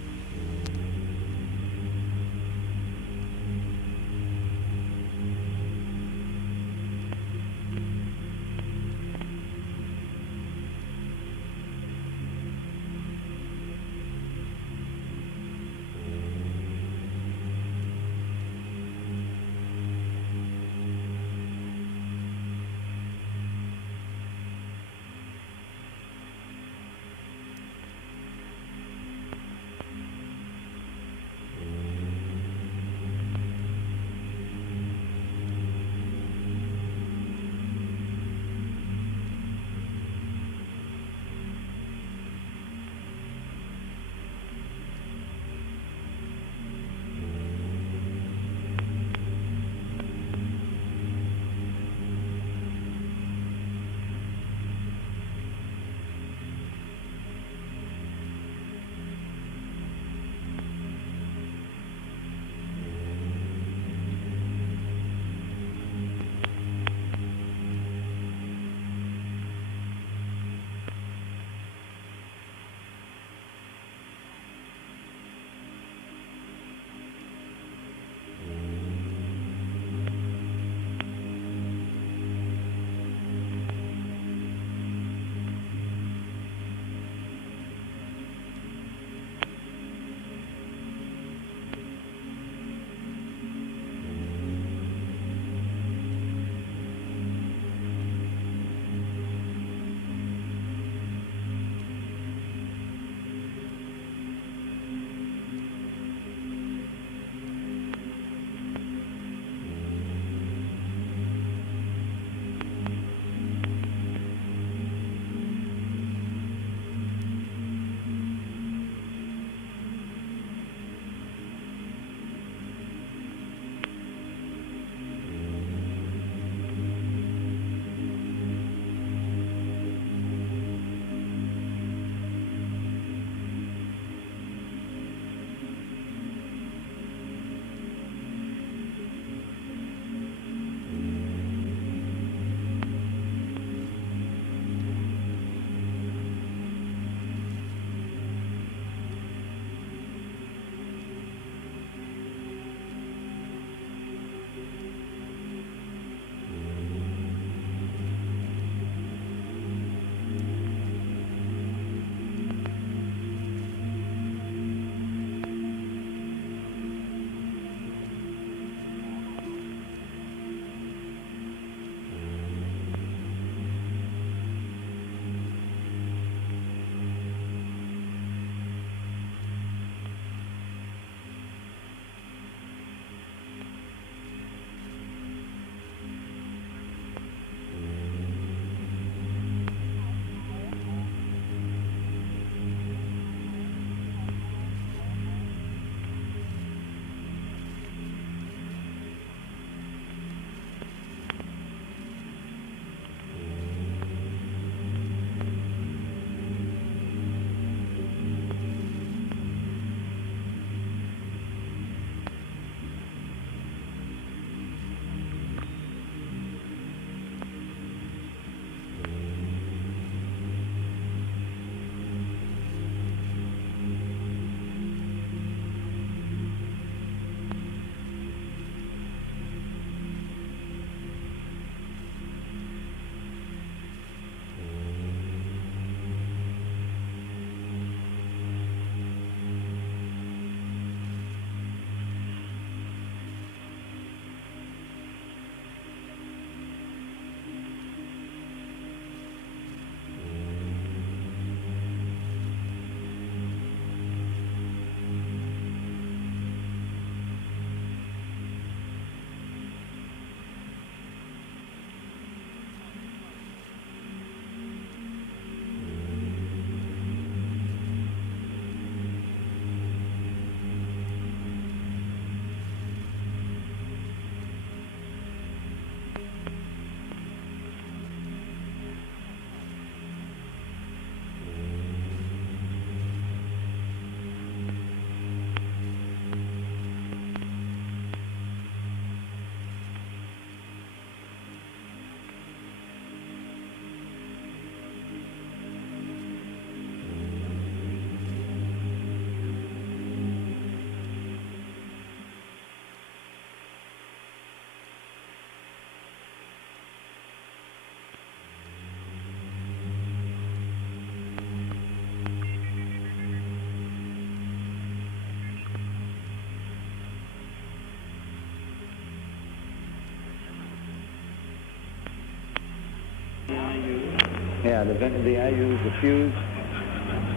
Yeah, the IU, the fuse.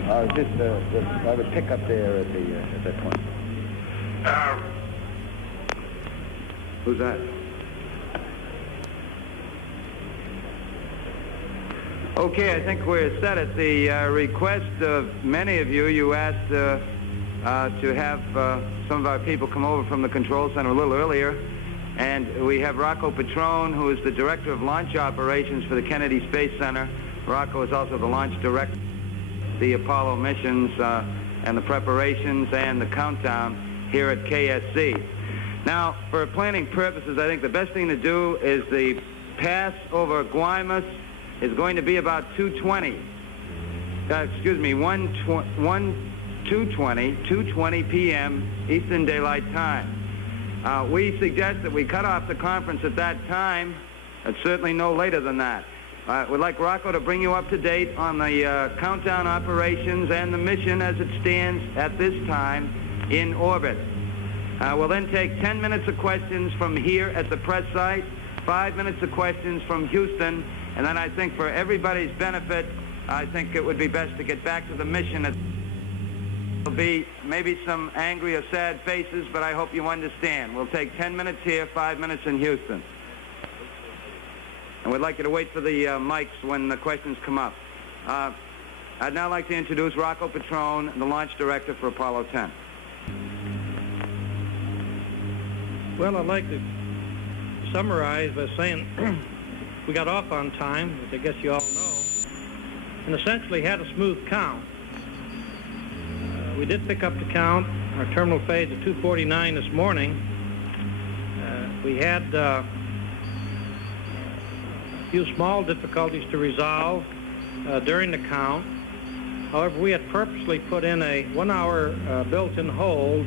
I would pick up there at that point. Who's that? Okay, I think we're set. At the request of many of you, you asked to have some of our people come over from the control center a little earlier. And we have Rocco Patron, who is the Director of Launch Operations for the Kennedy Space Center. Rocco is also the launch director, the Apollo missions and the preparations and the countdown here at KSC. Now, for planning purposes, I think the best thing to do is the pass over Guaymas is going to be about 2:20 p.m. Eastern Daylight Time. We suggest that we cut off the conference at that time, and certainly no later than that. We'd like Rocco to bring you up to date on the countdown operations and the mission as it stands at this time in orbit. We'll then take 10 minutes of questions from here at the press site, 5 minutes of questions from Houston, and then I think for everybody's benefit, I think it would be best to get back to the mission. There'll be maybe some angry or sad faces, but I hope you understand. We'll take 10 minutes here, 5 minutes in Houston. And we'd like you to wait for the mics when the questions come up. I'd now like to introduce Rocco Patron, the launch director for Apollo 10. Well, I'd like to summarize by saying we got off on time, which I guess you all know, and essentially had a smooth count. We did pick up the count, our terminal phase at 2:49 this morning. We had a few small difficulties to resolve during the count. However, we had purposely put in a 1 hour built-in hold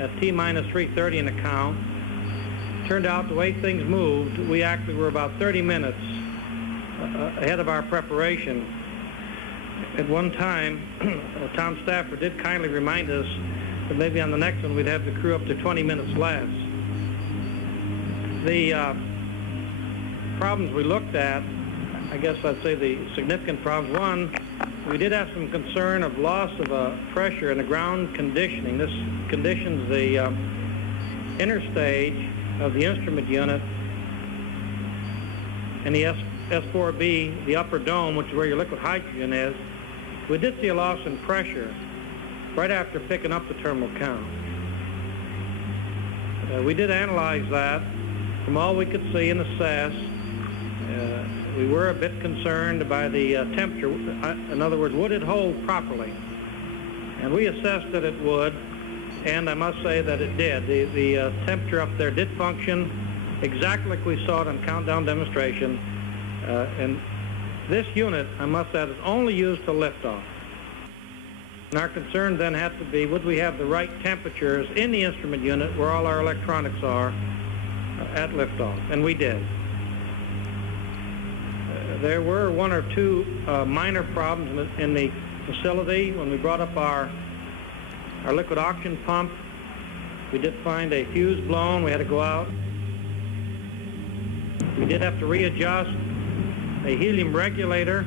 at T-minus 3:30 in the count. Turned out the way things moved, we actually were about 30 minutes ahead of our preparation. At one time, Tom Stafford did kindly remind us that maybe on the next one we'd have the crew up to 20 minutes less. The problems we looked at, I guess I'd say the significant problems. One, we did have some concern of loss of pressure in the ground conditioning. This conditions the inner stage of the instrument unit and the S4B, the upper dome, which is where your liquid hydrogen is. We did see a loss in pressure right after picking up the terminal count. We did analyze that. From all we could see and assess, we were a bit concerned by the temperature. In other words, would it hold properly? And we assessed that it would, and I must say that it did. The temperature up there did function exactly like we saw it on countdown demonstration. And this unit, I must add, is only used to liftoff. And our concern then had to be, would we have the right temperatures in the instrument unit where all our electronics are at liftoff? And we did. There were one or two minor problems in the facility. When we brought up our liquid oxygen pump, we did find a fuse blown. We had to go out. We did have to readjust a helium regulator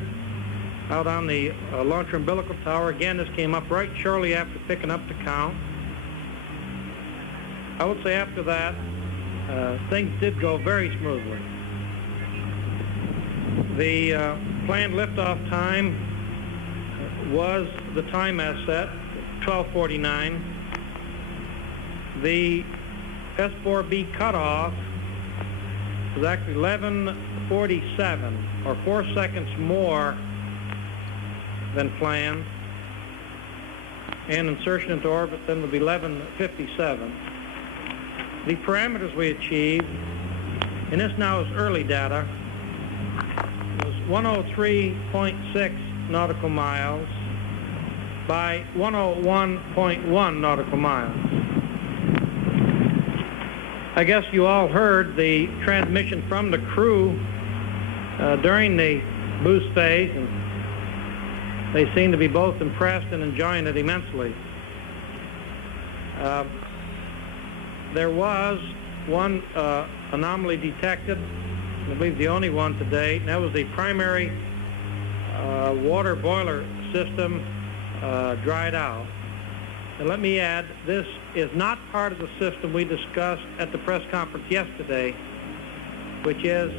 out on the launcher umbilical tower. Again, this came up right shortly after picking up the count. I would say after that, things did go very smoothly. The planned liftoff time was the time as set, 12:49. The S4B cutoff was actually 11:47, or 4 seconds more than planned. And insertion into orbit then would be 11:57. The parameters we achieved, and this now is early data, was 103.6 nautical miles by 101.1 nautical miles. I guess you all heard the transmission from the crew during the boost phase, and they seem to be both impressed and enjoying it immensely. There was one anomaly detected, I believe the only one to date, and that was the primary water boiler system dried out. And let me add, this is not part of the system we discussed at the press conference yesterday, which is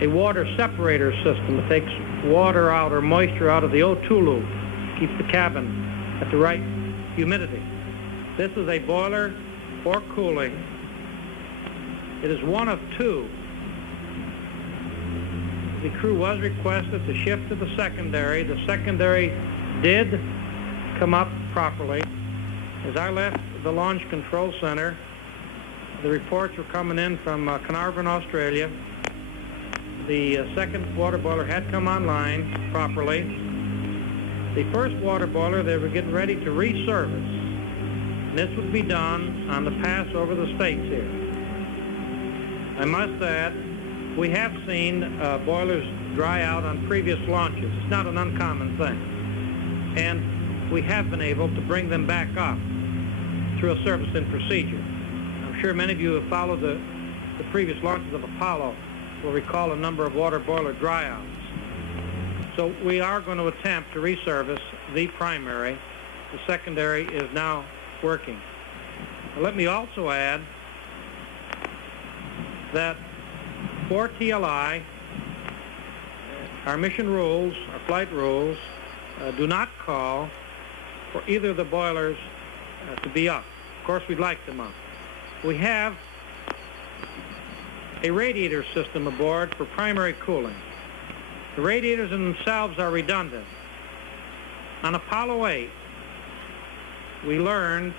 a water separator system. It takes water out or moisture out of the O2 loop, keeps the cabin at the right humidity. This is a boiler for cooling. It is one of two. The crew was requested to shift to the secondary. The secondary did come up properly. As I left the Launch Control Center, the reports were coming in from Carnarvon, Australia. The second water boiler had come online properly. The first water boiler, they were getting ready to reservice. And this would be done on the pass over the states here. I must add, we have seen boilers dry out on previous launches. It's not an uncommon thing. And we have been able to bring them back up through a servicing procedure. I'm sure many of you have followed the previous launches of Apollo will recall a number of water boiler dryouts. So we are going to attempt to reservice the primary. The secondary is now working. Now, let me also add that for TLI, our mission rules, our flight rules, do not call for either of the boilers to be up. Of course, we'd like them up. We have a radiator system aboard for primary cooling. The radiators in themselves are redundant. On Apollo 8, we learned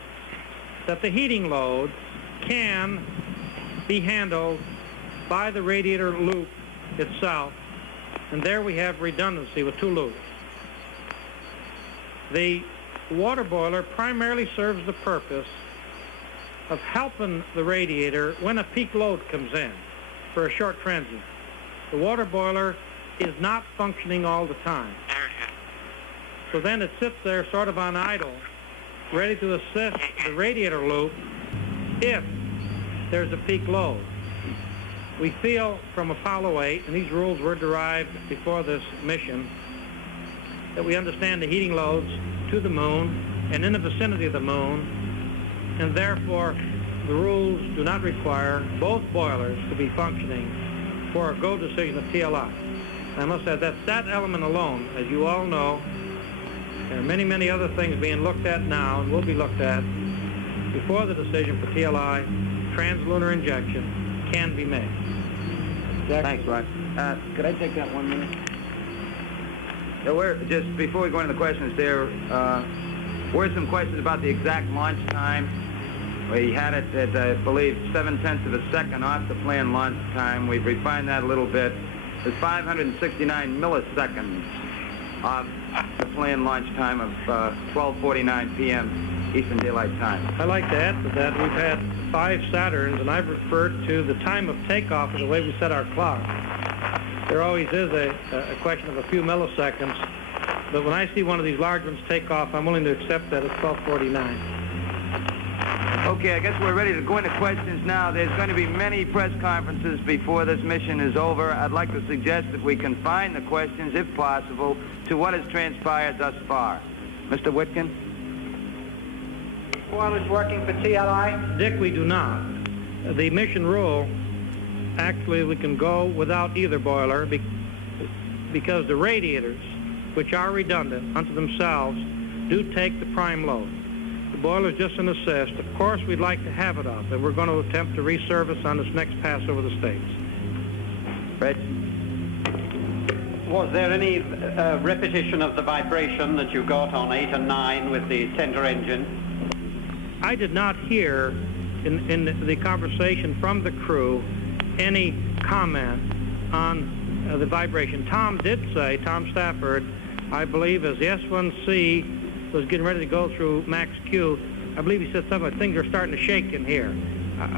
that the heating load can be handled by the radiator loop itself, and there we have redundancy with two loops. The water boiler primarily serves the purpose of helping the radiator when a peak load comes in for a short transient. The water boiler is not functioning all the time. So then it sits there sort of on idle, ready to assist the radiator loop if there's a peak load. We feel from Apollo 8, and these rules were derived before this mission, that we understand the heating loads to the moon and in the vicinity of the moon, and therefore the rules do not require both boilers to be functioning for a go decision of TLI. I must say that element alone, as you all know, there are many, many other things being looked at now and will be looked at before the decision for TLI, translunar injection, can be made. Thanks, Rod. Could I take that 1 minute? Just before we go into the questions, there were some questions about the exact launch time. We had it at, I believe, 7/10 of a second off the planned launch time. We've refined that a little bit. It's 569 milliseconds off the planned launch time of 12:49 p.m. Eastern Daylight Time. I'd like to add to that, we've had 5 Saturns, and I've referred to the time of takeoff as the way we set our clock. There always is a question of a few milliseconds, but when I see one of these large ones take off, I'm willing to accept that at 12:49. Okay, I guess we're ready to go into questions now. There's going to be many press conferences before this mission is over. I'd like to suggest that we confine the questions, if possible, to what has transpired thus far. Mr. Whitkin? Boilers working for TLI? Dick, we do not. The mission rule, actually, we can go without either boiler because the radiators, which are redundant unto themselves, do take the prime load. The boiler is just an assist. Of course, we'd like to have it up, and we're going to attempt to reservice on this next pass over the States. Rich? Was there any repetition of the vibration that you got on 8 and 9 with the center engine? I did not hear in the conversation from the crew any comment on the vibration. Tom did say, Tom Stafford, I believe as the S1C was getting ready to go through Max Q, I believe he said something like things are starting to shake in here.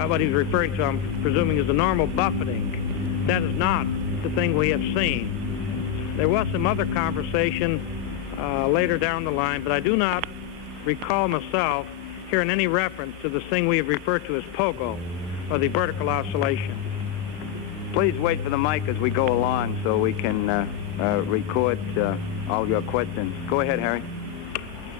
What he was referring to, I'm presuming, is the normal buffeting. That is not the thing we have seen. There was some other conversation later down the line, but I do not recall myself hearing any reference to this thing we have referred to as POGO, or the vertical oscillation. Please wait for the mic as we go along so we can record all your questions. Go ahead, Harry.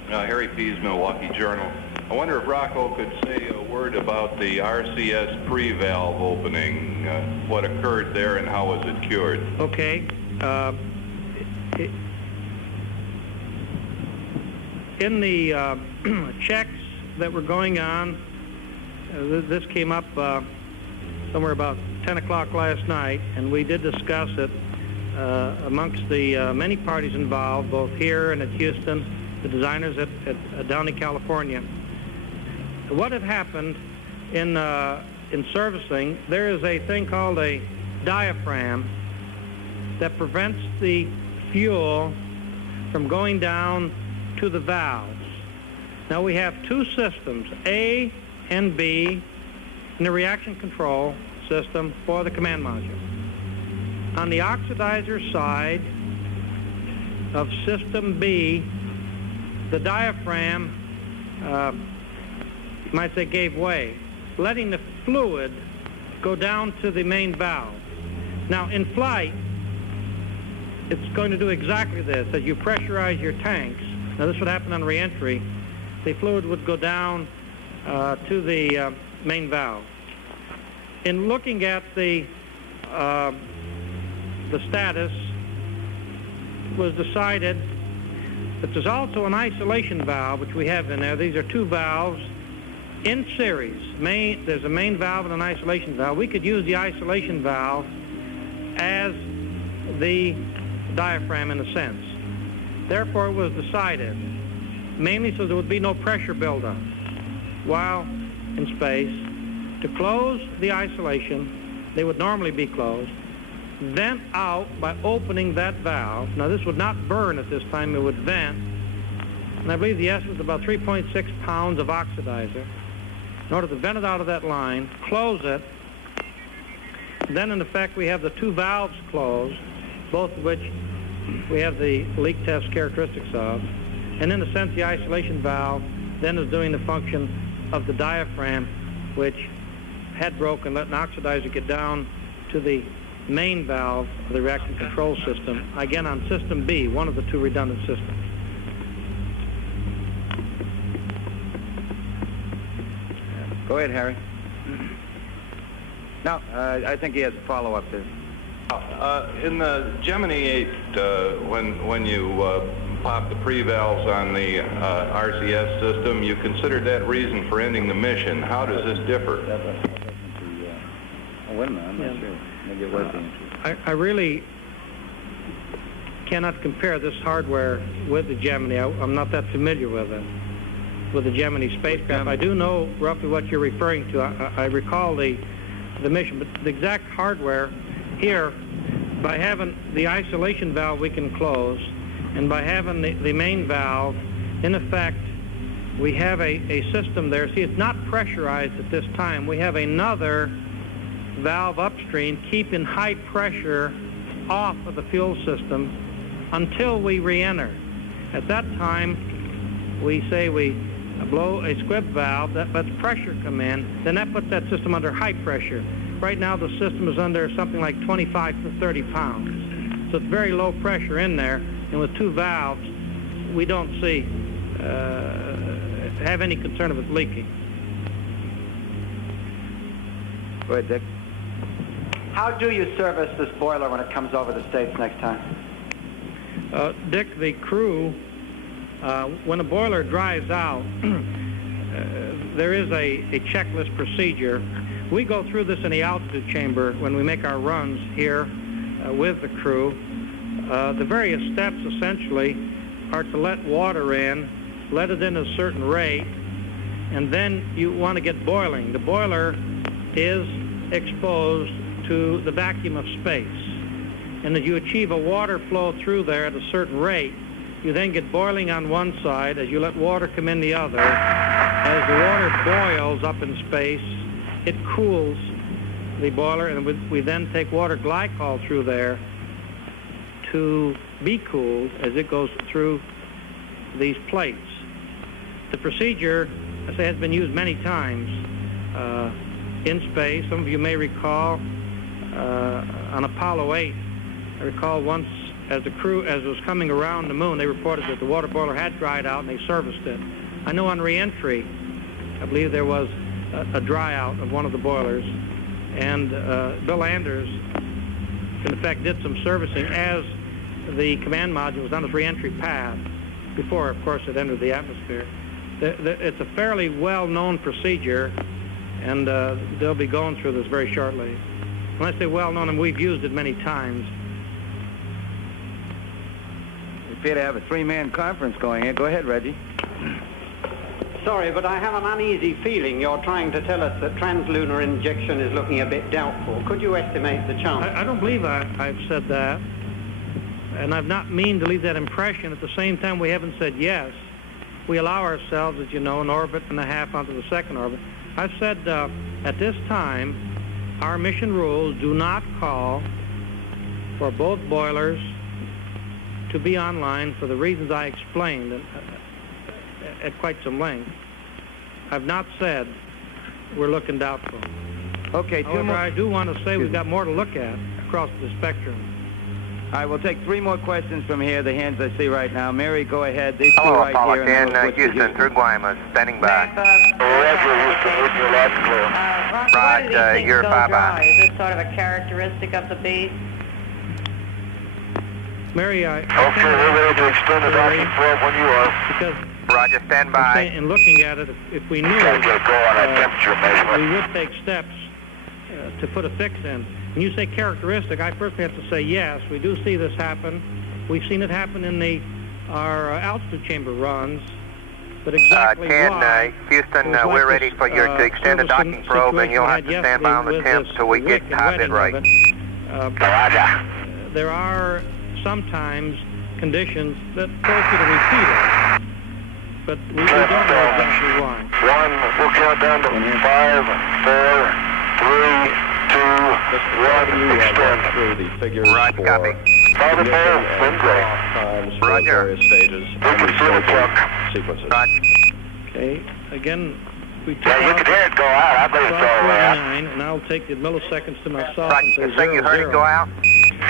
Harry Pease, Milwaukee Journal. I wonder if Rocco could say a word about the RCS pre-valve opening, what occurred there and how was it cured? Okay. In the checks that were going on, this came up somewhere about 10 o'clock last night, and we did discuss it amongst the many parties involved, both here and at Houston, the designers at Downey, California. What had happened in servicing, there is a thing called a diaphragm that prevents the fuel from going down to the valves. Now we have two systems, A and B, in the reaction control system for the command module. On the oxidizer side of system B, the diaphragm, you might say, gave way, letting the fluid go down to the main valve. Now in flight, it's going to do exactly this. As you pressurize your tanks, now this would happen on re-entry, the fluid would go down to the main valve. In looking at the status, it was decided that there's also an isolation valve, which we have in there. These are two valves in series. There's a main valve and an isolation valve. We could use the isolation valve as the diaphragm in a sense. Therefore, it was decided, mainly so there would be no pressure buildup while in space, to close the isolation. They would normally be closed, vent out by opening that valve. Now this would not burn at this time, it would vent, and I believe the S was about 3.6 pounds of oxidizer. In order to vent it out of that line, close it, then in effect we have the two valves closed, both of which we have the leak test characteristics of, and in a sense the isolation valve then is doing the function of the diaphragm, which had broken, let an oxidizer get down to the main valve of the reaction control system, again on system B, one of the two redundant systems. Go ahead, Harry. No, I think he has a follow-up there. In the Gemini 8, when you pop the pre-valves on the RCS system, you considered that reason for ending the mission. How does this differ? Oh, wait a minute, I'm not sure. Maybe it was the entry. I really cannot compare this hardware with the Gemini. I'm not that familiar with it, with the Gemini spacecraft. I do know roughly what you're referring to. I recall the mission, but the exact hardware here, by having the isolation valve we can close, and by having the main valve, in effect, we have a system there. See, it's not pressurized at this time. We have another valve upstream keeping high pressure off of the fuel system until we re-enter. At that time, we say we blow a squib valve, that lets pressure come in, then that puts that system under high pressure. Right now the system is under something like 25 to 30 pounds. So it's very low pressure in there, and with two valves, we don't see, have any concern of it leaking. Go ahead, Dick. How do you service this boiler when it comes over the States next time? Dick, the crew, when a boiler dries out, there is a checklist procedure. We go through this in the altitude chamber when we make our runs here with the crew. The various steps essentially are to let water in, let it in at a certain rate, and then you want to get boiling. The boiler is exposed to the vacuum of space, and as you achieve a water flow through there at a certain rate, you then get boiling on one side as you let water come in the other. As the water boils up in space, it cools the boiler, and we then take water glycol through there to be cooled as it goes through these plates. The procedure, I say, has been used many times in space. Some of you may recall on Apollo 8, I recall once as the crew, as it was coming around the moon, they reported that the water boiler had dried out and they serviced it. I know on re-entry, I believe there was a dry out of one of the boilers, and Bill Anders, in effect, did some servicing as the command module was on its re-entry path before, of course, it entered the atmosphere. It's a fairly well-known procedure, and they'll be going through this very shortly. When I say well-known, and we've used it many times. We appear to have a three-man conference going here. Go ahead, Reggie. Sorry, but I have an uneasy feeling you're trying to tell us that translunar injection is looking a bit doubtful. Could you estimate the chance? I don't believe I've said that, and I've not mean to leave that impression. At the same time, we haven't said yes. We allow ourselves, as you know, an orbit and a half onto the second orbit. I've said at this time, our mission rules do not call for both boilers to be online for the reasons I explained at quite some length. I've not said we're looking doubtful. Okay, however, I do want to say we've got more to look at across the spectrum. All right, we'll take three more questions from here, the hands I see right now. Mary, go ahead. These two Hello, right Apollo here. 10, Houston, through Guaymas, standing by. Roger, Houston, with your last clear. Rocco, why do these things you're go 5 dry? by. Is this sort of a characteristic of the beast? Mary, Okay, we're ready to extend the docking probe when you are. Because Roger, stand by. in looking at it, if we knew Gotta get a go on a temperature measurement. we would take steps to put a fix in. When you say characteristic, I first have to say yes, we do see this happen. We've seen it happen in our altitude chamber runs, but exactly 10, why? Houston, we're ready for you to extend the docking probe, and you'll have to stand by on the temp till we get time bit right. Roger. There are sometimes conditions that force you to repeat it, but we don't know exactly why. We'll count down to 5, 4, 3, 2, 1, extend. Through the figures Right, for copy. 5 and 4, then great. times for Roger. various stages We and can feel the truck. sequences. Roger. Okay, again, we took Yeah, you off can hear it go out. I bet it's all right. 12:49, and I'll take the milliseconds to myself Right, and say you say you 0, heard it 0. go out?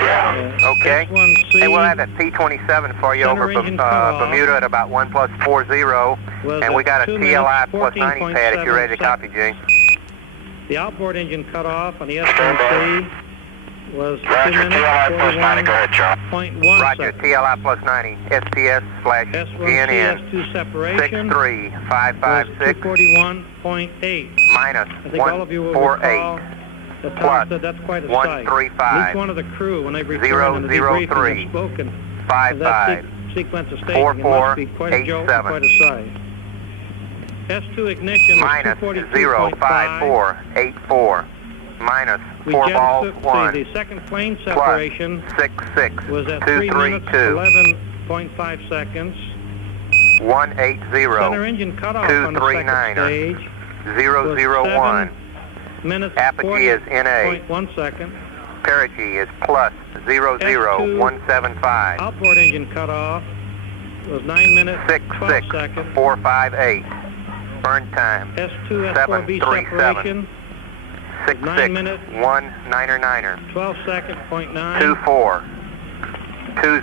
Yeah. Okay. S1C, Hey, we'll have that P27 for you over Center engine cutoff Bermuda at about 1+40, and we got a 2 TLI minutes, plus 90 pad if you're ready to 14.7 copy, G. The outboard engine cutoff on the Stand by. S1C was 2 Roger, minutes, TLI plus 90. Go ahead, Charles. 41.1 Roger, seconds. TLI plus 90, SPS/GNN, S1C, S2 separation was 63556 241.8. minus I think all of you will 148 recall that Tom plus said that's quite a sight. 135 Each one of the crew, when they've returned in the 003 debriefing, have spoken of 55 that sequence of staging. It must be quite a jolt and 4487 quite a sight. S2 ignition was minus 242.5. 05484 minus We 4 just balls took 1 the second plane plus separation 66 was at 3 minutes, 232 11.5 seconds. 180 Center engine cutoff on the second 239er stage 001. minutes, Apogee is NA. 40.1 second. Perigee is plus 00175. Outboard engine cutoff was 9 minutes, 12 seconds. 66458. Burn time S2, S4B 737. separation, 9 minutes, 66199er 12 seconds, 0.9. 24 S4B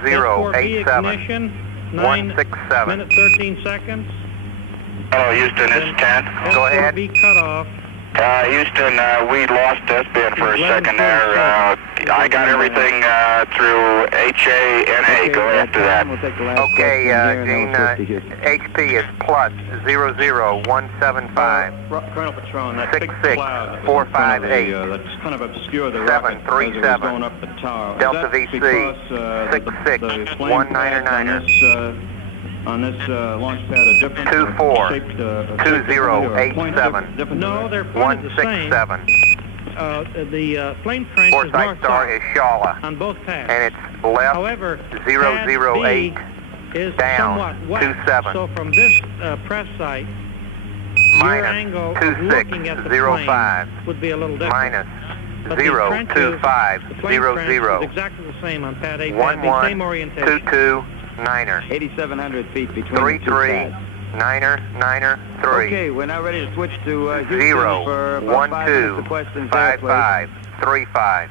2087 ignition, 9 167. minutes, 13 seconds. Hello, Houston, this is 10. Go ahead. S4B cutoff. Houston, we lost S-band for a second there. I got everything through HANA. Go after that. Okay, Gene, HP is plus 00175. Colonel Patron, that big 66 cloud 458 that's kind of obscure the rocket as it was 737 going up the tower. Is Delta that VC because, 66 the flame pads 199er on this launch pad are different? 24 shaped, 2087 different No, they're pointed the same. 167. The flame trench is Foresight north star is Shala, on both paths. and it's left However, 008 pad B is down somewhat wet. 27. So from this press site, your minus angle of looking at the 2605 plane would be a little different. minus But the trenches, the flame trench 02500 is exactly the same on pad A, pad B, same orientation. 11229er 8,700 feet between the two 33 pads. 993 Okay, we're now ready to switch to Houston 0 for about 5 minutes of questions there, please. 5535.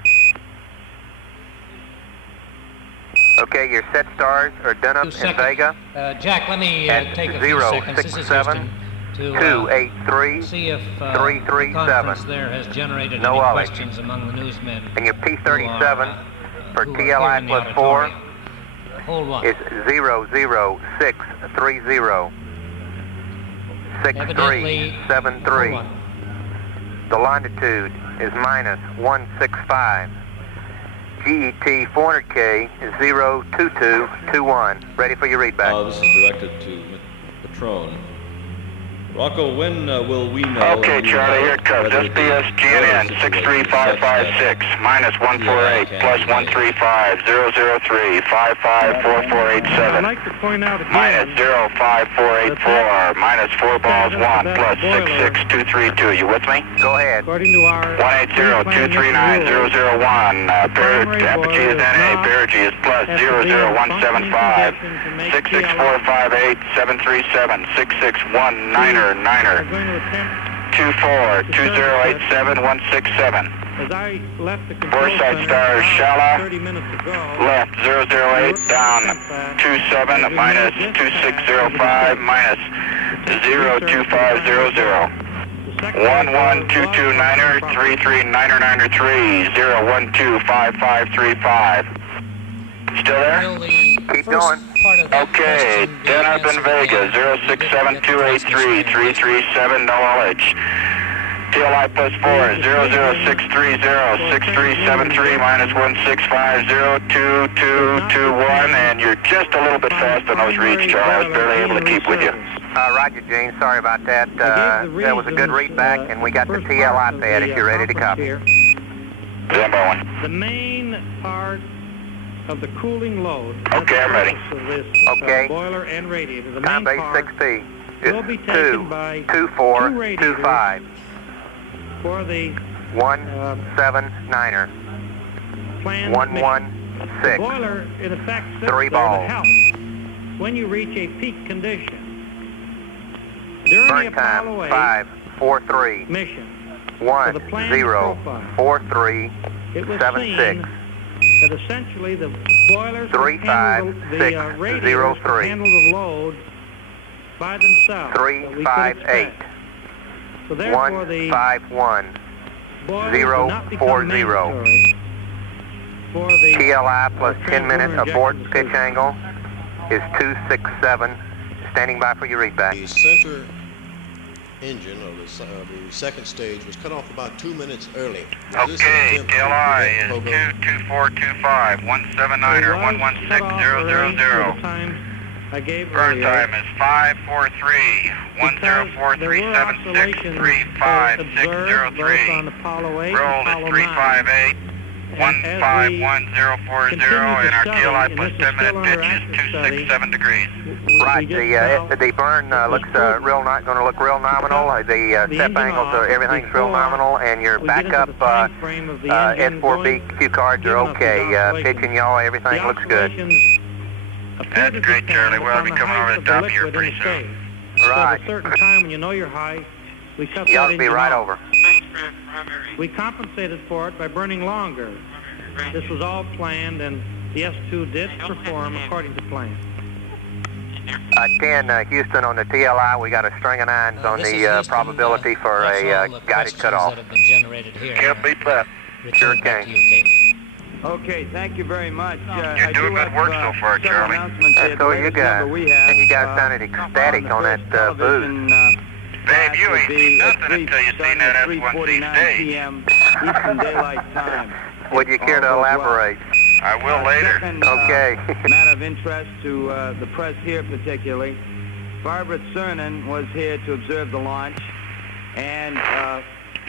Okay, your set stars are Denham and Vega. Jack, let me take a few 0, seconds. 6, This is 7, Houston, to 283 see if 337. the conference there has generated No any Ollie. questions among the newsmen. And your P37 for who are here TLI in the plus 4 Hold one. is 00630. Evidently, 6373. hold The longitude is minus 165. GET 400K is 02221. Ready for your readback. This is directed to Patron. Rocco, when will we know? Okay, Charlie, here it comes. SBS GNN 63556, minus 148, plus 135, 003, 554487. I'd like to point out again, minus 05484, minus 4 balls 1, plus 66232. You with me? Go ahead. according to our 180-239-001. Apogee is NA, perigee is plus 00175, 66458, 737, 66199. Niner. 24-2087-167. As I left the control Foresight center Star Shala. 30 minutes ago. Left 008 down 27 minus 2605 minus 02500. 11229er 33993 0125535. Still there? Keep going. Okay, Denham and Vega 067283 337 knowledge. TLI plus 4 00630 6373 minus 165022221, and you're just a little bit fast on those reads, Charlie. I was barely able to keep with you. Roger, Gene. Sorry about that. That was a good readback, and we got the TLI pad if you're ready to copy. The main part of the cooling load. Okay, I'm ready. Okay. Boiler and radiator. The Time main base part 6P will be taken by 22425 for the 179er. planned 116. The boiler, in effect, sits 3 there to balls. help when you reach a peak condition. During Burn the time Apollo 8 543 mission, for the planned profile, 104376. that essentially the boilers would handle the radiators would handle the load by themselves. 358 So therefore the 151 boilers would not become 040. mandatory for the TLI plus 10 minute abort pitch angle is 267. Standing by for your readback. The center engine of the second stage was cut off about 2 minutes early. Okay, TLI is 22425 179er 116000. I gave Burn time is 543 10437635603. Roll is 358 151040, and our TLI plus 10 minute pitch is 267 degrees. Right, the burn looks going to look real nominal. The step angles, everything's real nominal, and your backup S4B cue cards are okay. Pitch and yaw, everything looks good. That's great, Charlie. We'll be coming over the top here pretty soon. Right. At a certain time when you know you're high, we cut You ought to be right over. We compensated for it by burning longer. This was all planned, and the S2 did perform according to plan. 10 Houston on the TLI. We got a string of 9s on the probability for a guided cutoff. Can't beat that. Sure can. Okay, thank you very much. You're doing good work so far, Charlie. So you guys, and you guys sounded ecstatic on that booth. Babe, you ain't seen nothing until you seen that S1C stage. Eastern Daylight Time. Would you care to elaborate? I will later. Okay. Matter of interest to the press here particularly. Barbara Cernan was here to observe the launch, and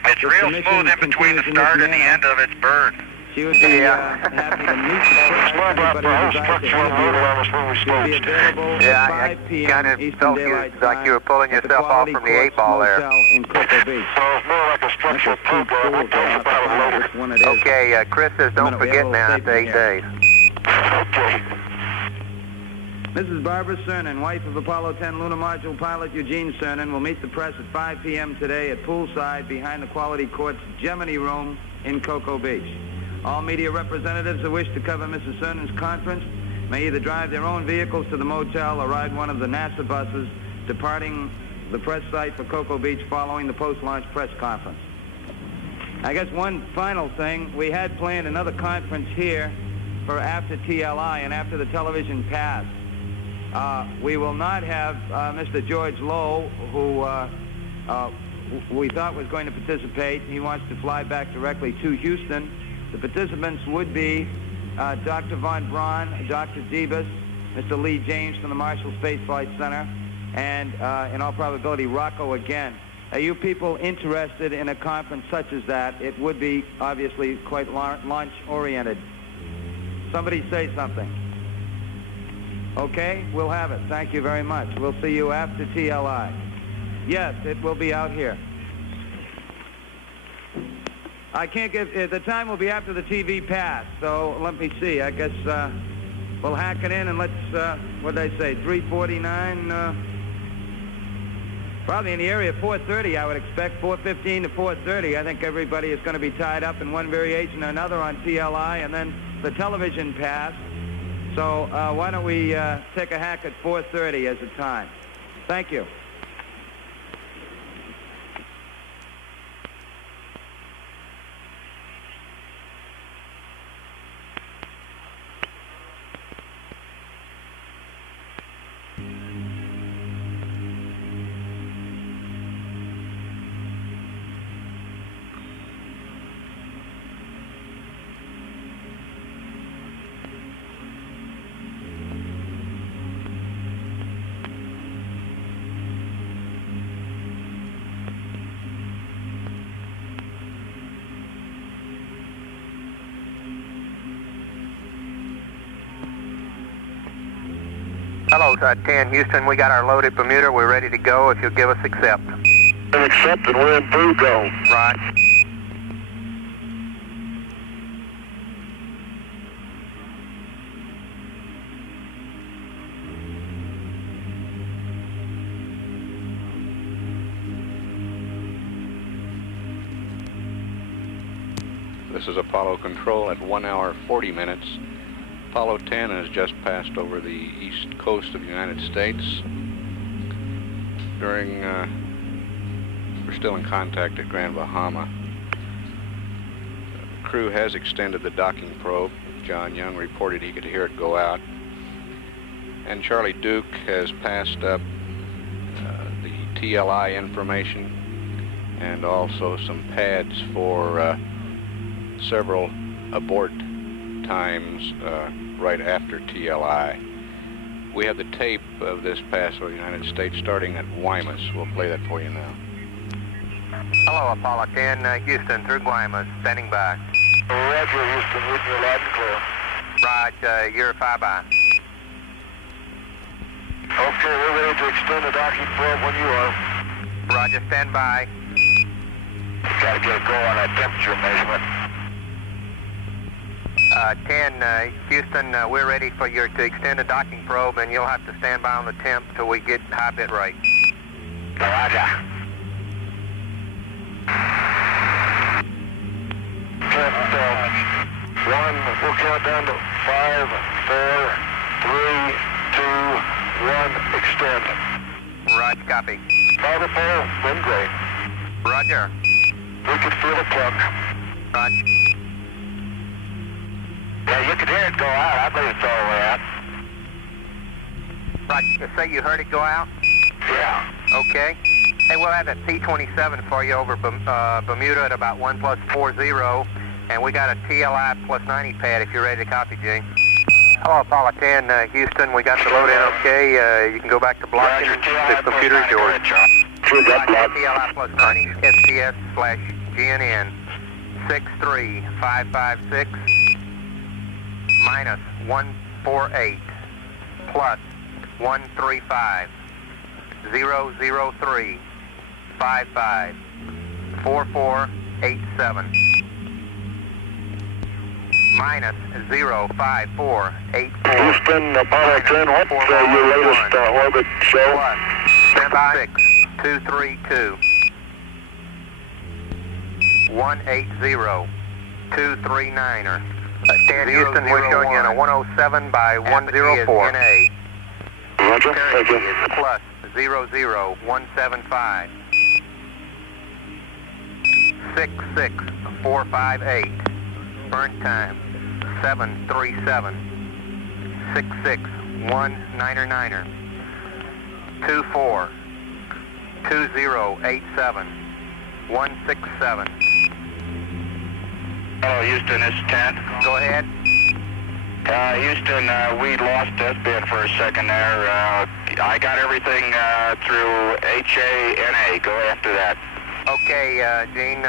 it's real smooth in between the start and the end of its burn. She would be happy to meet Yeah, I kind of felt like you were pulling yourself off from the 8 ball there. In Cocoa Beach. So it's more like a structural program. I'll tell you about it later. Okay, Chris says don't forget now after 8 days. Okay. Mrs. Barbara Cernan, wife of Apollo 10 lunar module pilot Eugene Cernan, will meet the press at 5 p.m. today at poolside behind the Quality Court's Gemini Room in Cocoa Beach. All media representatives who wish to cover Mrs. Cernan's conference may either drive their own vehicles to the motel or ride one of the NASA buses departing the press site for Cocoa Beach following the post-launch press conference. I guess one final thing, we had planned another conference here for after TLI and after the television pass. We will not have Mr. George Lowe, who we thought was going to participate. He wants to fly back directly to Houston. The participants would be Dr. Von Braun, Dr. Debus, Mr. Lee James from the Marshall Space Flight Center, and in all probability, Rocco again. Are you people interested in a conference such as that? It would be obviously quite launch-oriented. Somebody say something. Okay, we'll have it. Thank you very much. We'll see you after TLI. Yes, it will be out here. I can't give, the time will be after the TV pass, so let me see. I guess we'll hack it in and let's, what did I say, 3:49, probably in the area of 4:30, I would expect, 4:15 to 4:30. I think everybody is going to be tied up in one variation or another on TLI, and then the television pass. So why don't we take a hack at 4:30 as a time. Thank you. Hello, 10 Houston. We got our loaded Bermuda. We're ready to go if you'll give us accept. Accepted. We're in through go. Right. This is Apollo Control at 1 hour 40 minutes. Apollo 10 has just passed over the east coast of the United States. We're still in contact at Grand Bahama. The crew has extended the docking probe. John Young reported he could hear it go out. And Charlie Duke has passed up the TLI information and also some pads for several abort times right after TLI. We have the tape of this pass over the United States starting at Guaymas. We'll play that for you now. Hello, Apollo 10, Houston, through Guaymas, standing by. Roger, Houston, with you loud and clear. Right, you're 5-by. Okay, we're ready to extend the docking probe when you are. Roger, stand by. Got to get a go on that temperature measurement. 10, Houston, we're ready for you to extend the docking probe, and you'll have to stand by on the temp till we get high bit rate. Roger. 10, 1, we'll count down to 5, 4, 3, 2, 1, extend. Right, copy. 5 or 4, then great. Roger. We can feel the plug. Roger. Yeah, you could hear it go out. I believe it's all the way out. Right, say you heard it go out? Yeah. Okay. Hey, we'll have that P27 for you over Bermuda at about 1+40, and we got a TLI +90 pad if you're ready to copy, Jay. Hello, Apollo 10, Houston. We got the load in okay. You can go back to blocking. The computer's yours. TLI +90, STS/GNN 63556 minus 148 plus 135 003 55 4487 minus 05484. Houston, Apollo 10, what's your latest orbit show? Plus 76232 180 239er Dan Houston, we're showing you on a 107 by 104. NA. Roger, thank you. Is plus 00175. 66458. Burn time 737. 66199er. 24 2087 167. Hello, Houston, this is 10. Go ahead. Houston, we lost S-band for a second there. I got everything through HANA. Go after that. Okay, Gene,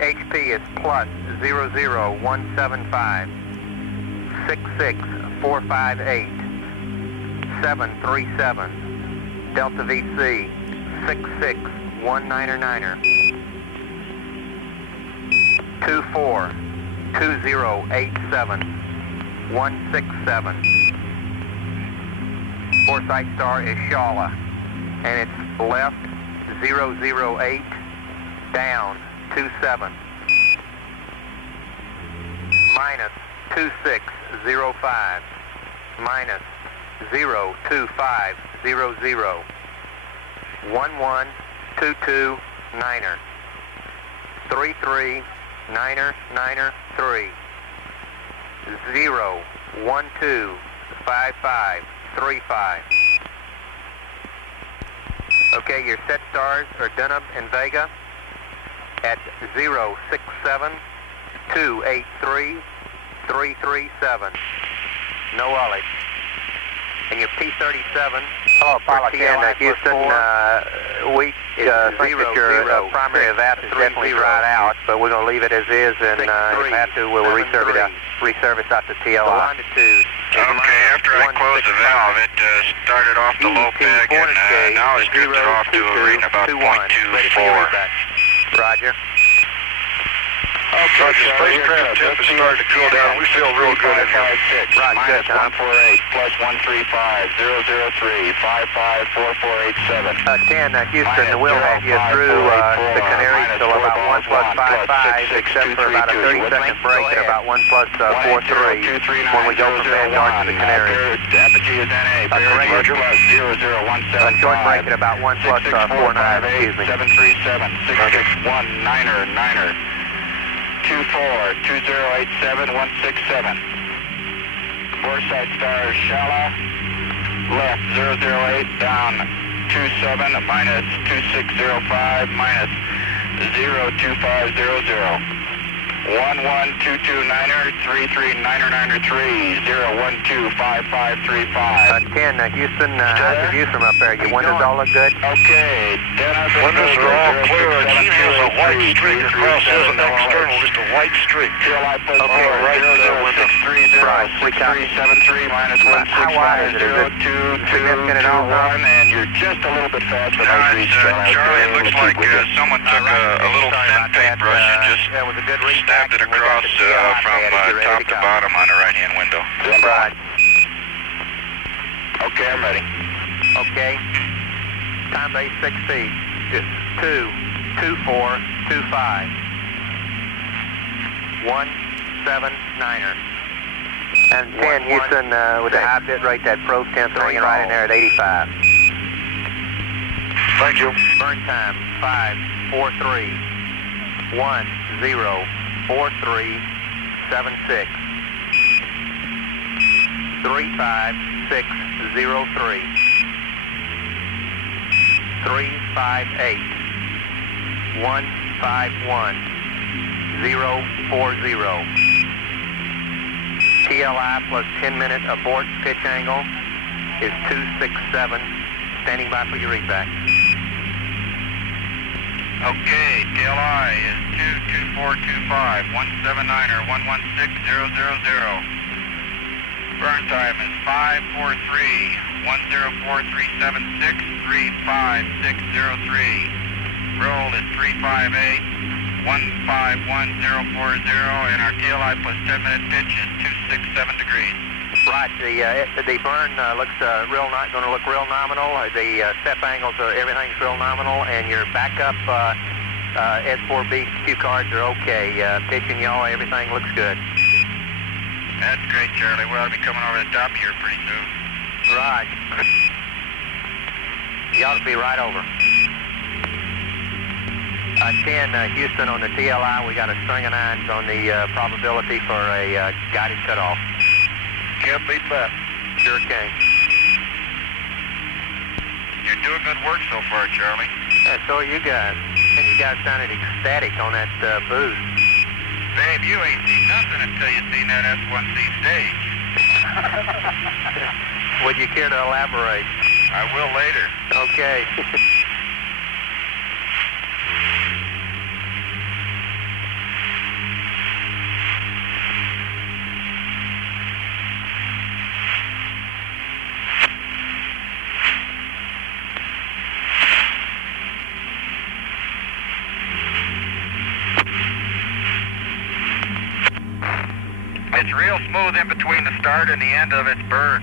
HP is plus 00175 66458 737 Delta VC 66199er 24 2087 167. Foresight star is Shala, and it's left 008 down 27 minus 2605 minus 02500 11229er 339er 0125535. Okay, your set stars are Denham and Vega at 0672833337. No Ollie. And your P-37. Hello, Apollo 10, Houston. We think that your primary evap is definitely dried out, but we're going to leave it as is, and if we have to, we'll reservice out to TLI. Longitude. Okay, after I closed the valve, it started off the low peg, and now it's drifted off to a reading about 0.24. Roger. Okay, spacecraft temp is starting to cool down. We feel real good in here. Minus 148, plus 135, 003, 554487. 10, Houston, we'll have you through the Canaries till about 1 plus 55, except for about a 30-second break at about 1 plus 43 when we go from Vanguard to the Canaries. Apogee is NA, Barry plus 00175. Short break at about 1 plus 49, excuse me. 737, 66199er. 242087 167. Foresight star Shala, left 008 down 27 minus 2605 minus 02500. 11229er 339er 0125535. 10, Houston, how's the view from up there? Your windows all look good? Okay, windows are all clear. The TV has a white streak across the external, just a white streak. Okay, right there, window. 630 minus 1650221, and you're just a little bit faster than I reached. Charlie, it looks like someone took a little thin paintbrush and just stabbed it across from top to bottom on the right-hand window. Right. Okay, I'm ready. Okay. Time base 6 feet. Just 22425. 179er. And 10, Houston, with the high bit rate, that probe temp's hanging right in there at 85. Thank you. Burn time 543 104376 35603 358 151 040. TLI plus 10-minute abort pitch angle is 267. Standing by for your readback. Okay, TLI is 22425, 179er, 116000. Burn time is 543, 104376, 35603. Roll is 358, 151040, and our TLI plus 10-minute pitch is 267 degrees. Right, the burn looks going to look real nominal. The step angles, everything's real nominal, and your backup S4B cue cards are okay. Pitching y'all, everything looks good. That's great, Charlie. We ought to be coming over the top here pretty soon. Right. You ought to be right over. 10, Houston on the TLI. We got a string of 9s on the probability for a guided cutoff. Can't beat that. Sure can. You're doing good work so far, Charlie. Yeah, so are you guys. And you guys sounded ecstatic on that boost. Babe, you ain't seen nothing until you seen that S1C stage. Would you care to elaborate? I will later. Okay. It's real smooth in between the start and the end of its burn.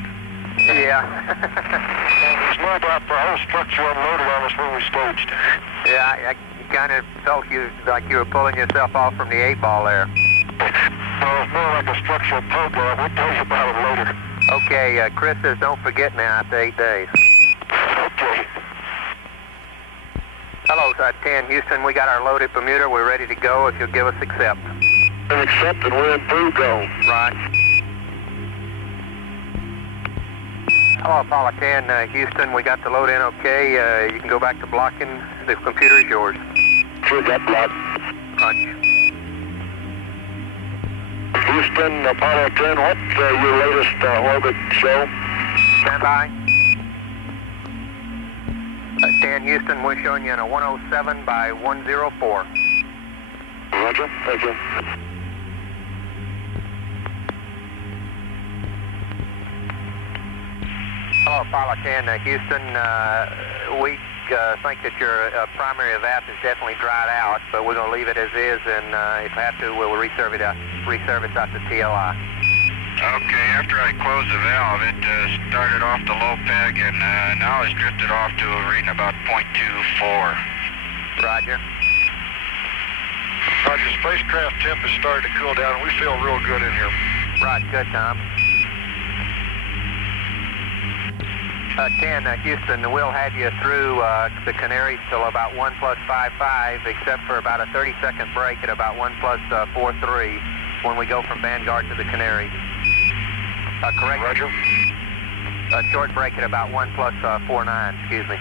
Yeah. There's no doubt the whole structure unloaded on us when we staged. Yeah, I kind of felt like you were pulling yourself off from the 8-ball there. It's more like a structural program. We'll tell you about it later. Okay, Chris says don't forget now after 8 days. Okay. Hello, 10 Houston. We got our loaded Bermuda. We're ready to go if you'll give us accept. Accept and we're in through go. Right. Hello, Apollo 10, Houston. We got the load in okay. You can go back to blocking. The computer is yours. Sure, got blocked. Punch. Houston, Apollo 10, what's your latest orbit show? Stand by. 10 Houston, we're showing you in a 107 by 104. Roger, thank you. Hello, Apollo 10, Houston. We think that your primary evap is definitely dried out, but we're going to leave it as is, and if we have to, we'll reservice out to TLI. Okay, after I closed the valve, it started off the low peg, and now it's drifted off to a reading about 0.24. Roger. Roger, spacecraft temp is starting to cool down, and we feel real good in here. Right, good, Tom. 10, Houston, we'll have you through the Canaries till about 1 plus 5.5, except for about a 30-second break at about 1 plus 4.3 when we go from Vanguard to the Canaries. Correct? Roger. A short break at about 1 plus 4.9, excuse me.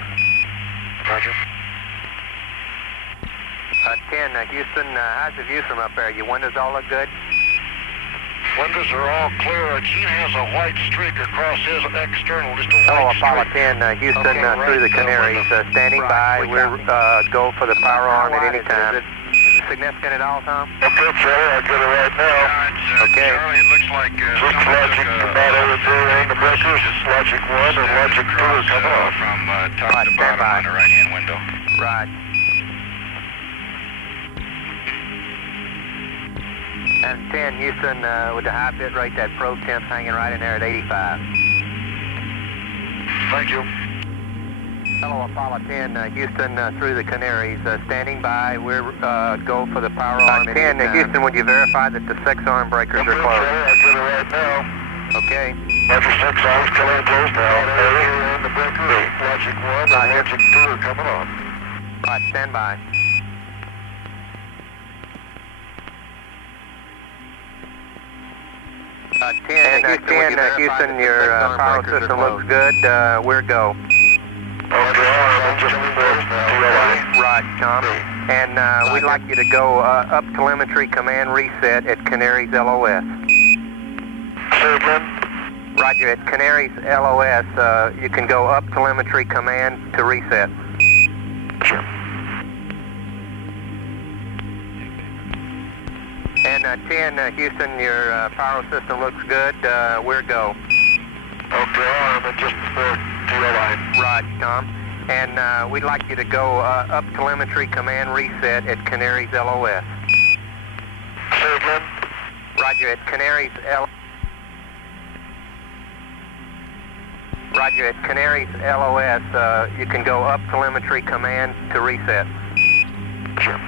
Roger. 10, Houston, how's the view from up there? Your windows all look good? Windows are all clear. Gene has a white streak across his external, just a white Hello, Apollo streak. 10, Houston, Okay, through the Canaries, standing by. We're go for the power arm at any time. Is it significant at all, Tom? Okay, Charlie, I'll get it right now. Okay. Charlie, it looks like Just logic about everything, the breakers, logic 1 and logic 2 are coming off. From top to bottom on the right-hand window. Right. And 10, Houston, with the high bit rate, that probe temp's hanging right in there at 85. Thank you. Hello, Apollo 10, Houston, through the Canaries, standing by. We're go for the power arm. 10, Houston, would you verify that the 6-arm breakers are closed? I'll get it right now. Okay. After 6 arms, coming close now. And the breaker, logic 1 and logic 2 are coming on. Right, stand by. Houston, your power system looks good. We're go. Right, Tom. And we'd like you to go up telemetry command reset at Canaries LOS. Roger, at Canaries LOS, you can go up telemetry command to reset. Sure. And 10, Houston, your power system looks good. We're go. Okay, arm and just before TLI. Right, Tom. And we'd like you to go up telemetry command reset at Canaries LOS. Say again? Roger, at Canaries Roger, at Canaries LOS, you can go up telemetry command to reset. Sure.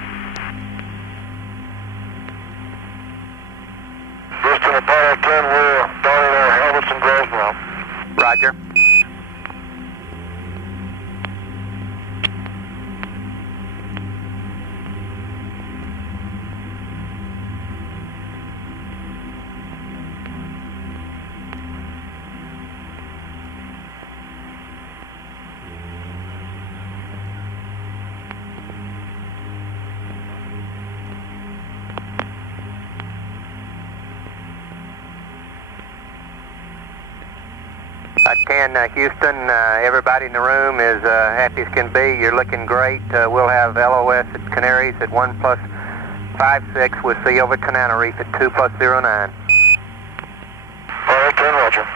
Houston, Apollo 10, we're donning our helmets and gloves now. Roger. At 10, Houston, everybody in the room is happy as can be. You're looking great. We'll have LOS at Canaries at 1+56. We'll see you over at Canana Reef at 2+09. Apollo 10, roger.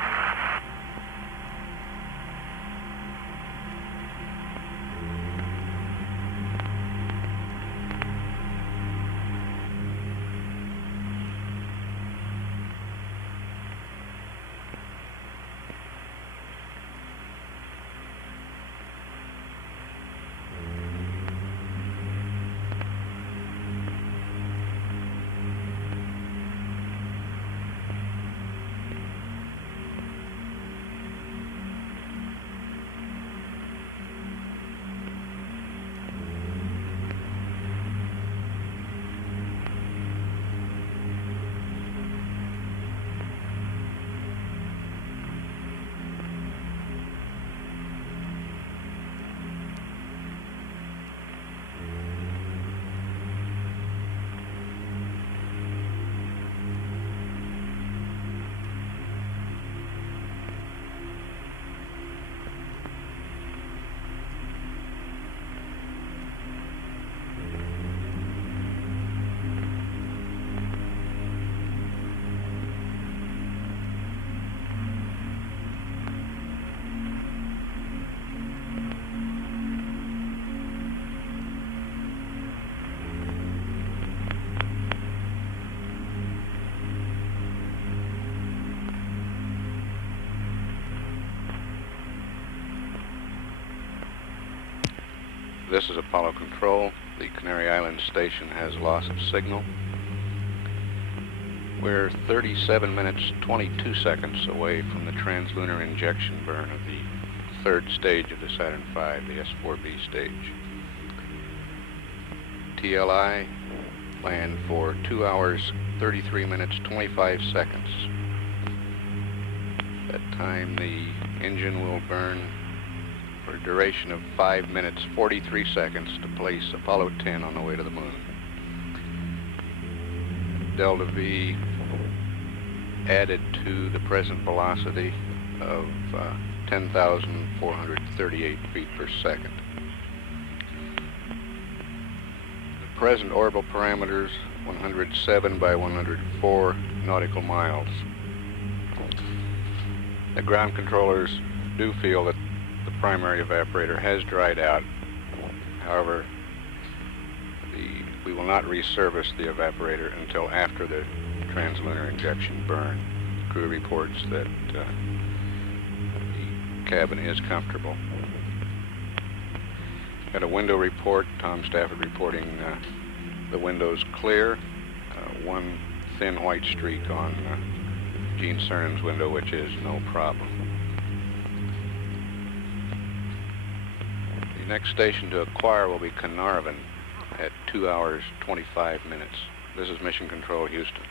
This is Apollo Control. The Canary Island station has loss of signal. We're 37 minutes, 22 seconds away from the translunar injection burn of the third stage of the Saturn V, the S4B stage. TLI planned for 2 hours, 33 minutes, 25 seconds. At that time, the engine will burn for a duration of 5 minutes, 43 seconds to place Apollo 10 on the way to the moon. Delta V added to the present velocity of 10,438 feet per second. The present orbital parameters, 107 by 104 nautical miles. The ground controllers do feel that the primary evaporator has dried out. However, we will not reservice the evaporator until after the translunar injection burn. The crew reports that the cabin is comfortable. Got a window report. Tom Stafford reporting the window's clear. One thin white streak on Gene Cern's window, which is no problem. The next station to acquire will be Carnarvon at 2 hours, 25 minutes. This is Mission Control, Houston.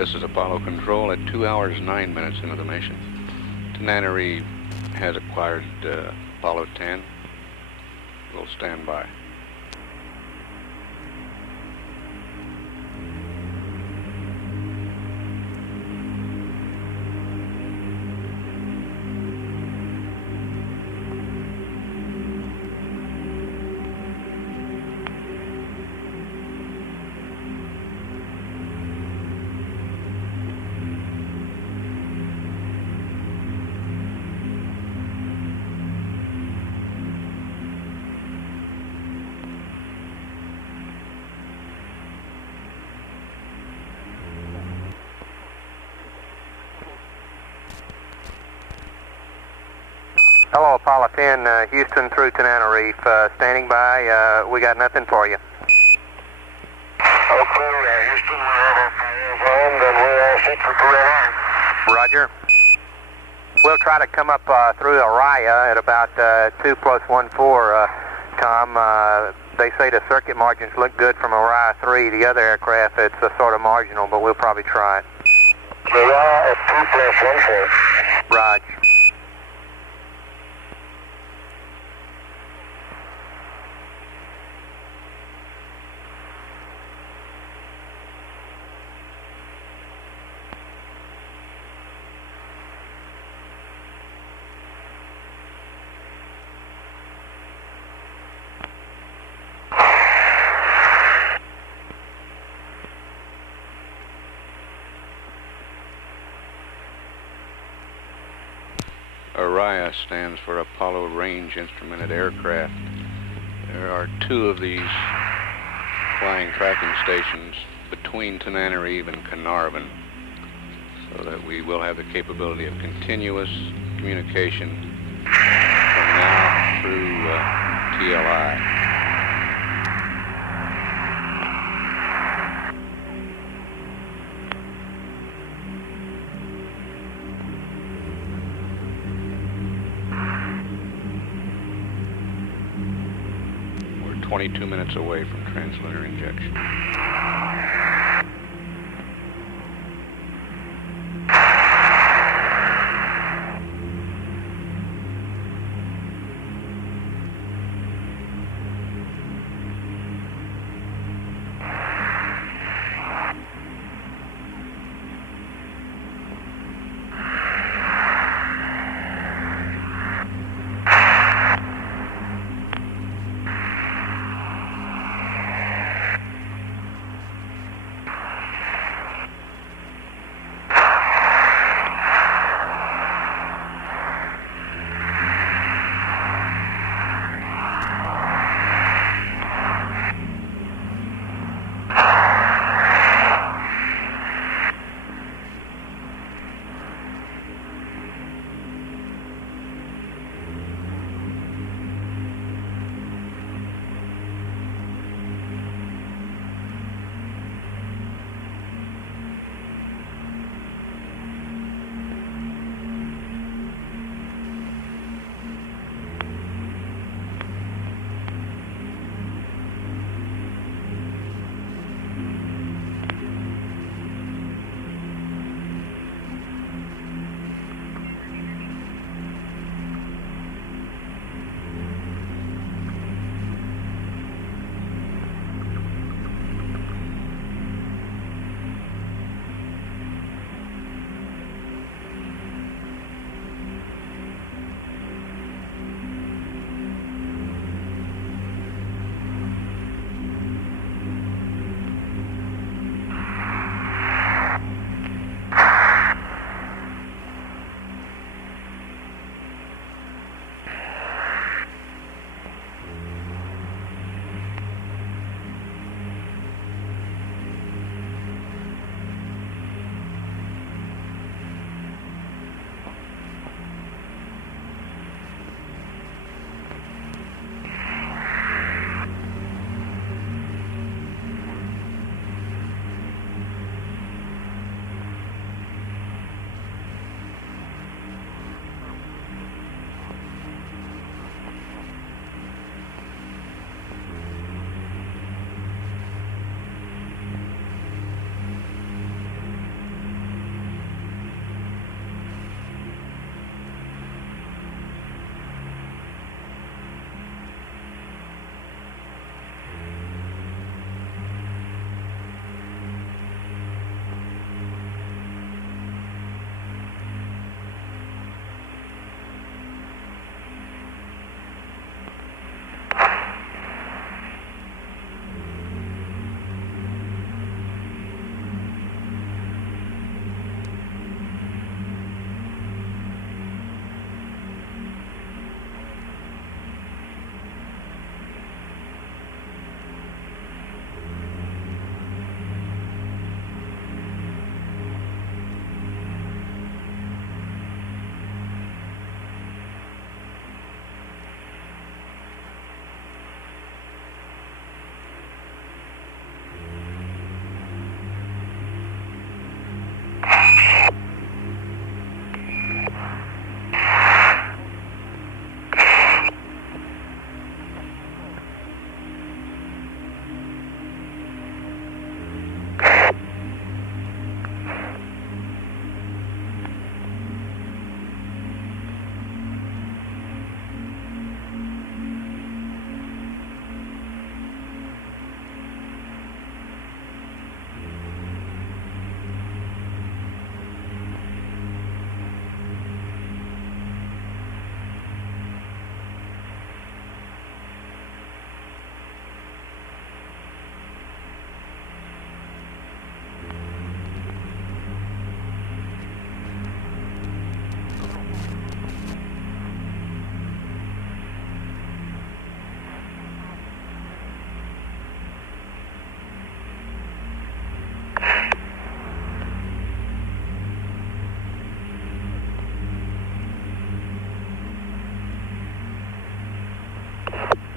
This is Apollo Control at 2 hours 9 minutes into the mission. Tananarive has acquired Apollo 10. We'll stand by. Hello, Apollo 10, Houston through Tananarive, standing by. We got nothing for you. Okay, Houston, we have our fires armed and we're all set for Propellant. Roger. We'll try to come up through Araya at about 2+14, Tom. They say the circuit margins look good from Araya 3. The other aircraft, it's sort of marginal, but we'll probably try it. Araya at 2+14. Roger. Araya stands for Apollo Range Instrumented Aircraft. There are 2 of these flying tracking stations between Tananarive and Carnarvon, so that we will have the capability of continuous communication from now through TLI. We're 22 minutes away from translunar injection.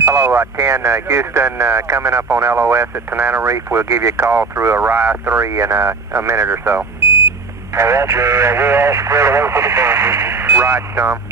Hello, 10, Houston, coming up on LOS at Tanana. We'll give you a call through Orion 3 in a minute or so. Roger, we're all squared away for the phone. Right, Tom.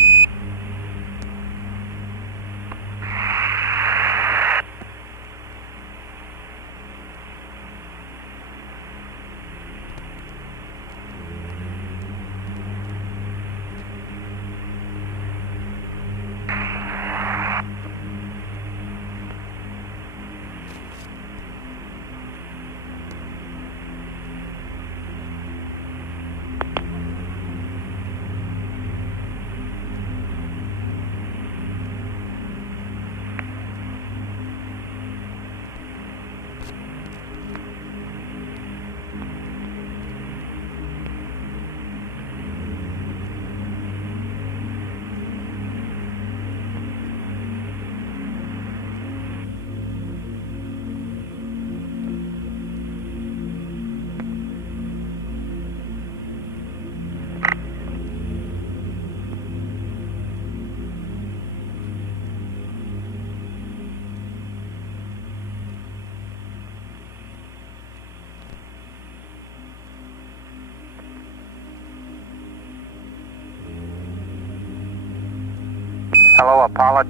Hello, Apollo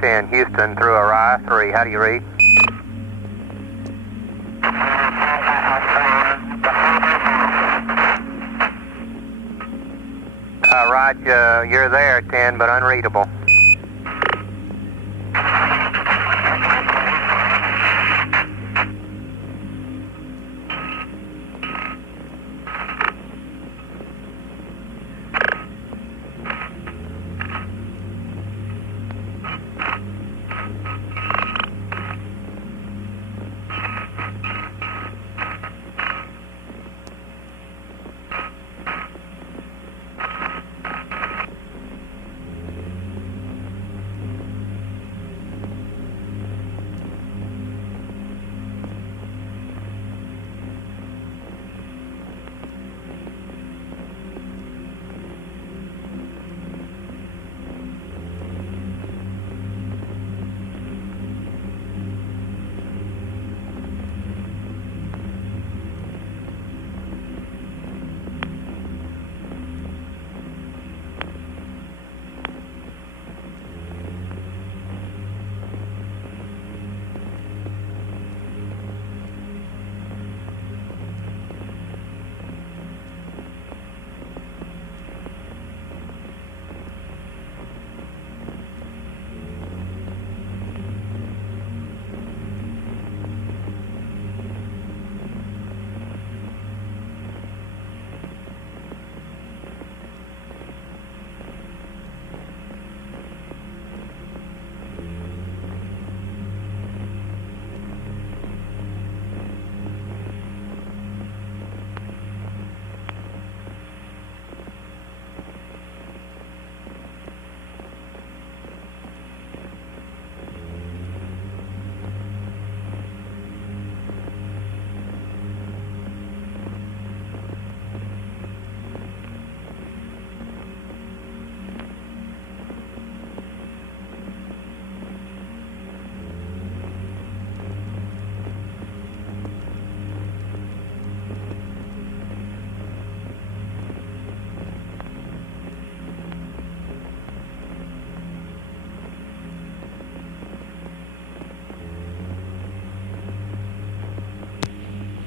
10, Houston through Orion 3. How do you read? Raj, you're there, 10, but unreadable.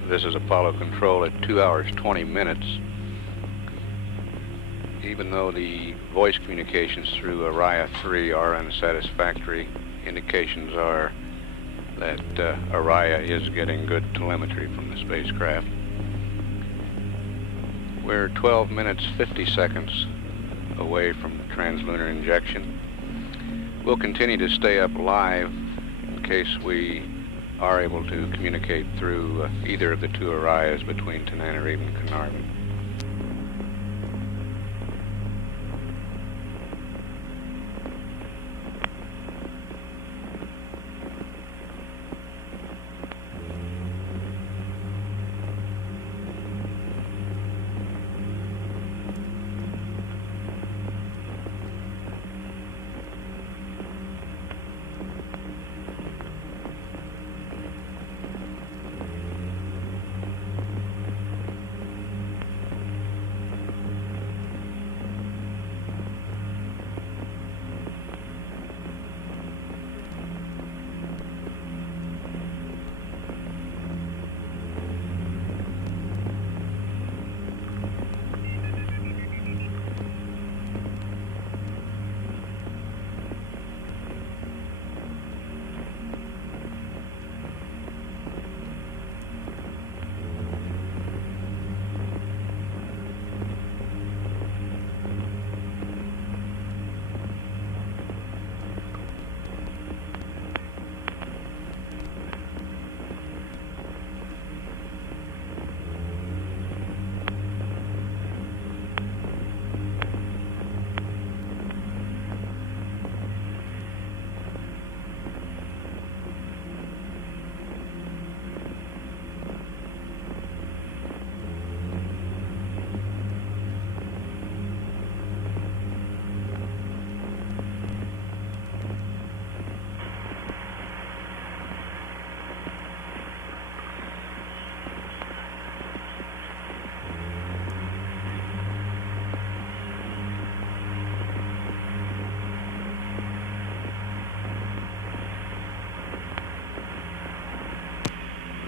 This is Apollo Control at 2 hours 20 minutes. Even though the voice communications through Orion 3 are unsatisfactory, indications are that Orion is getting good telemetry from the spacecraft. We're 12 minutes 50 seconds away from translunar injection. We'll continue to stay up live in case we are able to communicate through either of the two Orions between Tanana and Carnarvon.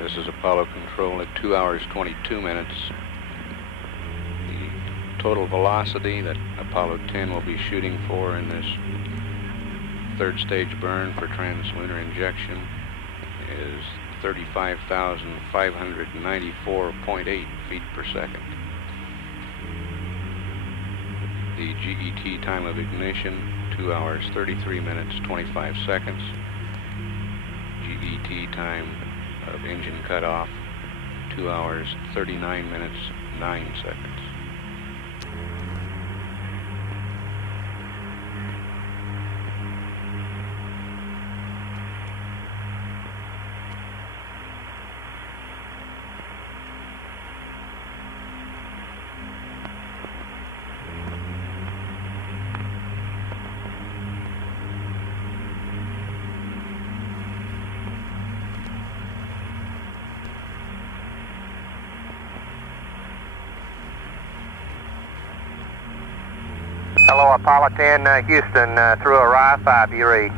This is Apollo Control at 2 hours 22 minutes. The total velocity that Apollo 10 will be shooting for in this third stage burn for translunar injection is 35,594.8 feet per second. The GET time of ignition, 2 hours 33 minutes 25 seconds. GET time of engine cutoff, 2 hours 39 minutes 9 seconds. Hello, Apollo 10, Houston, through Orion 5, you read.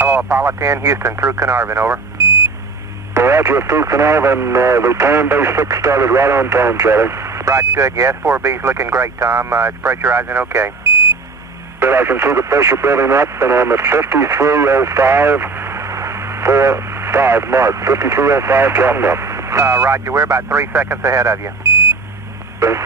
Hello, Apollo 10, Houston, through Carnarvon, over. Roger, through Carnarvon, the time base 6 started right on time, Charlie. Right, good, yes, 4B's looking great, Tom. It's pressurizing okay. Good, I can see the pressure building up, and I'm at 5305.45 mark. 5305 counting up. Roger, we're about 3 seconds ahead of you. Okay.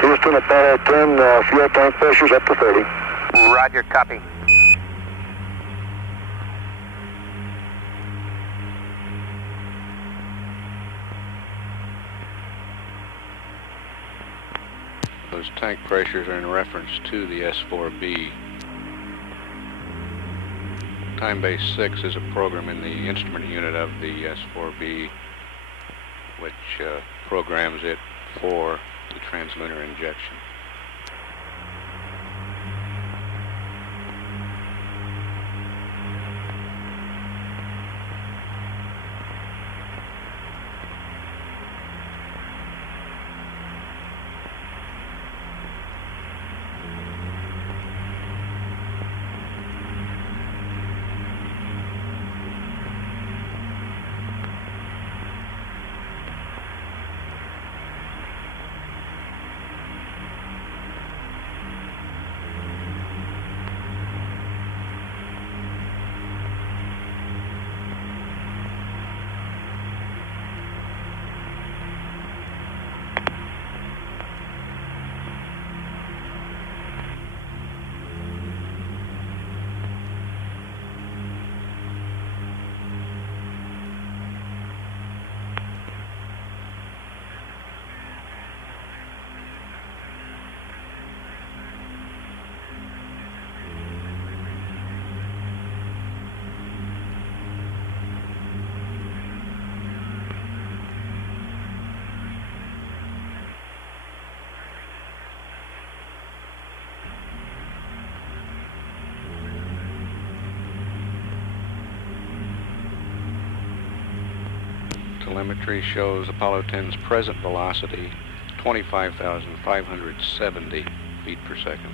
Houston, Apollo 10, fuel tank pressure's up to 30. Roger, copy. Those tank pressures are in reference to the S4B. Time base 6 is a program in the instrument unit of the S4B which programs it for the translunar injection. Telemetry shows Apollo 10's present velocity 25,570 feet per second.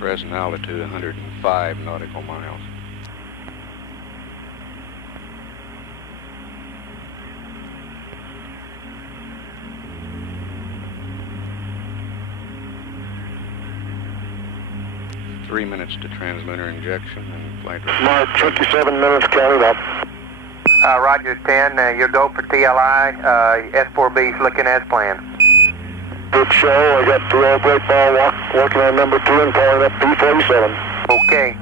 Present altitude 105 nautical miles. Three minutes to translunar injection and flight. Mark, 57 minutes counted up. Roger, 10. Your go for TLI. S4B's looking as planned. Good show. I got the air brake ball working on number 2 and calling up P47. Okay.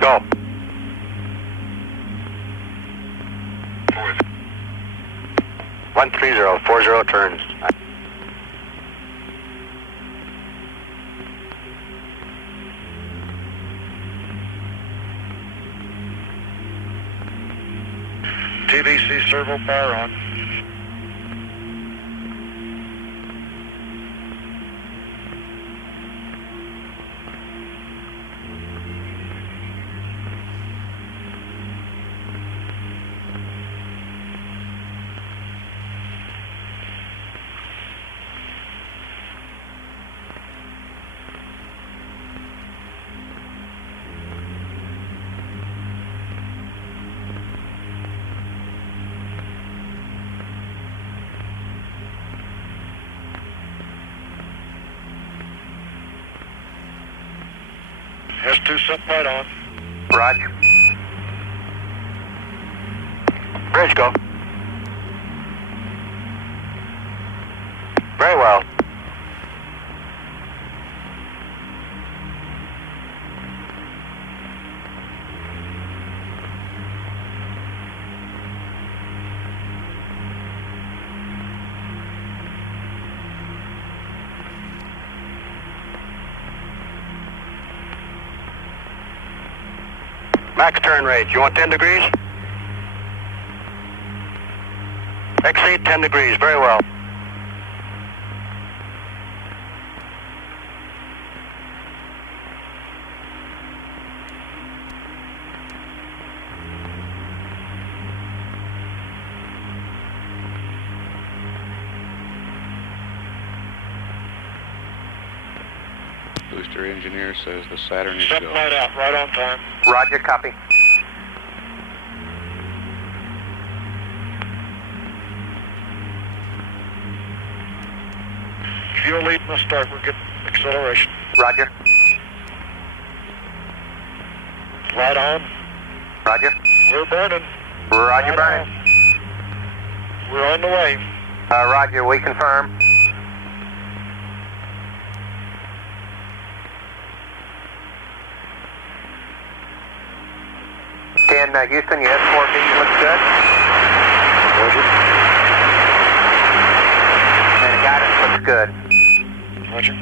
Go. 130, 40 turns. TVC servo power on. S2 subpipe on. Roger. Bridge go. Very well. Max turn rate, you want 10 degrees? Exceed 10 degrees, very well. master engineer says the Saturn is Setting go. right out, right on time. Roger, copy. Fuel lead must start. We're getting acceleration. Roger. Right on. Roger. We're burning. Roger, Right burning. on. We're on the way. Roger, we confirm. Houston, your S4B looks good. Roger. And the guidance looks good. Roger.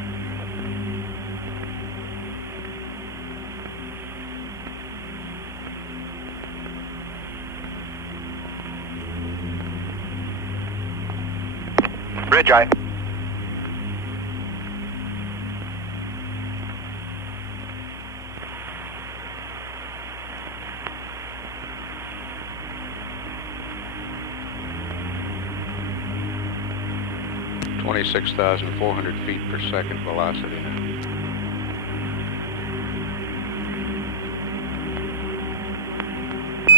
Bridge eye. — 26,400 feet per second velocity now.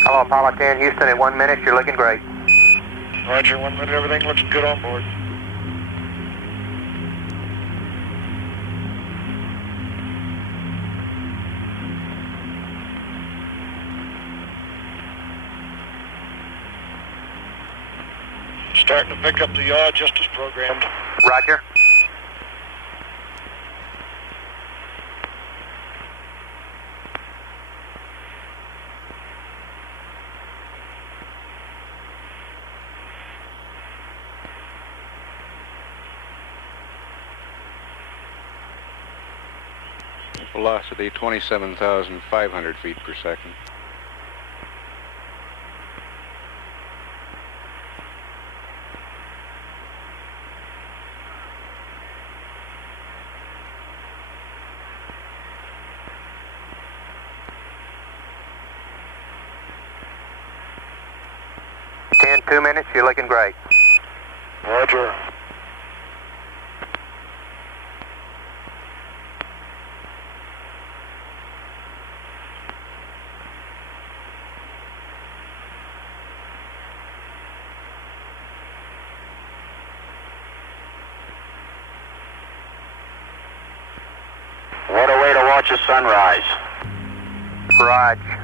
Hello, Apollo 10, Houston, at 1 minute, you're looking great. Roger, 1 minute, everything looks good on board. Starting to pick up the yaw just as programmed. Roger. Velocity 27,500 feet per second. In 2 minutes, you're looking great. Roger. What a way to watch a sunrise. Roger.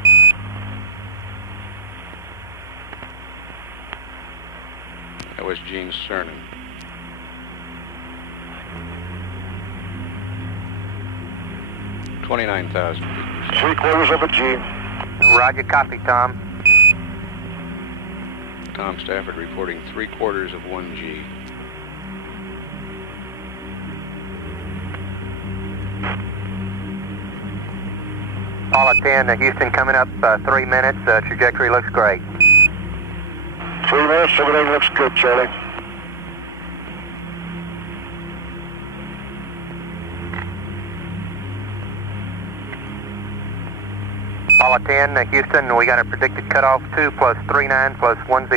That was Gene Cernan. — 29,000 feet per second. 3/4 of a G. Roger, copy, Tom. Tom Stafford reporting 3/4 of 1 G. Apollo 10, Houston coming up 3 minutes, trajectory looks great. 3 minutes, everything looks good, Charlie. Apollo 10, Houston, we got a predicted cutoff 2 plus 39 plus 10.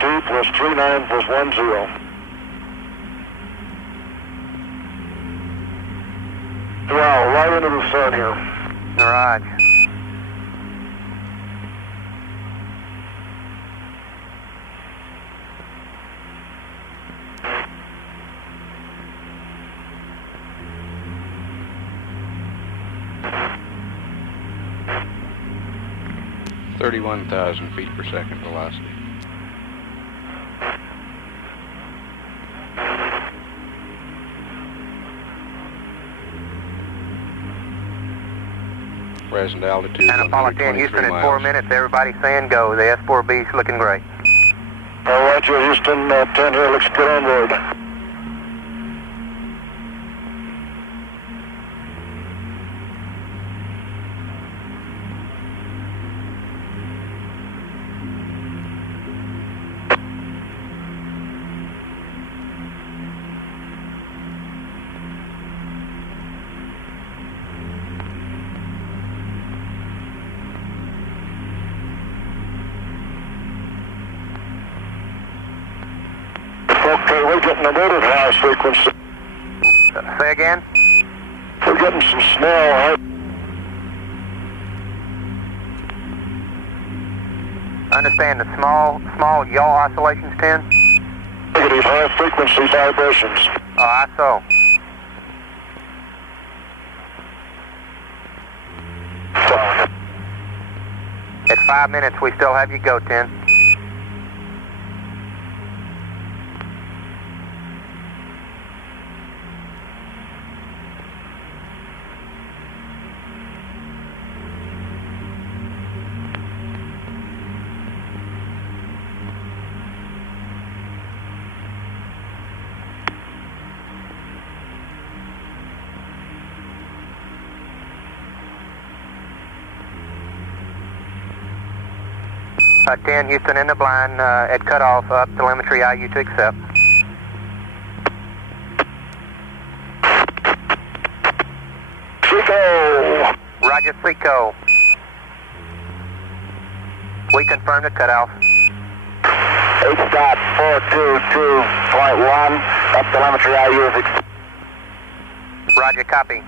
2 plus 39 plus 10. Wow, right into the sun here. Roger. — 31,000 feet per second velocity. Present altitude And Apollo 10, 123 Houston, at miles. 4 minutes, everybody saying go. The S4B's looking great. Roger, Houston, 10 here looks good on board. Okay, we're getting a motor house frequency. Say again? We're getting some small... Understand the small yaw oscillations, 10? Negative, high frequency vibrations. I saw. At 5 minutes, we still have you go, 10. Uh, 10, Houston in the blind, at cutoff, up telemetry IU to accept. Seco! Roger, Seco. We confirm the cutoff. 8.422.1, up telemetry IU is accept. Roger, copy.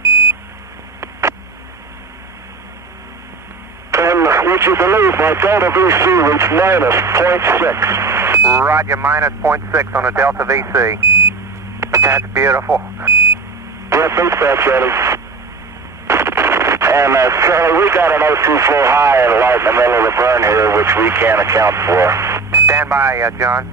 And would you believe my Delta VC reached minus 0.6? Roger, minus 0.6 on a Delta VC. That's beautiful. Yeah, beats that, Charlie. And Charlie, we got an O2 flow high and light in the middle of the burn here, which we can't account for. Stand by, John.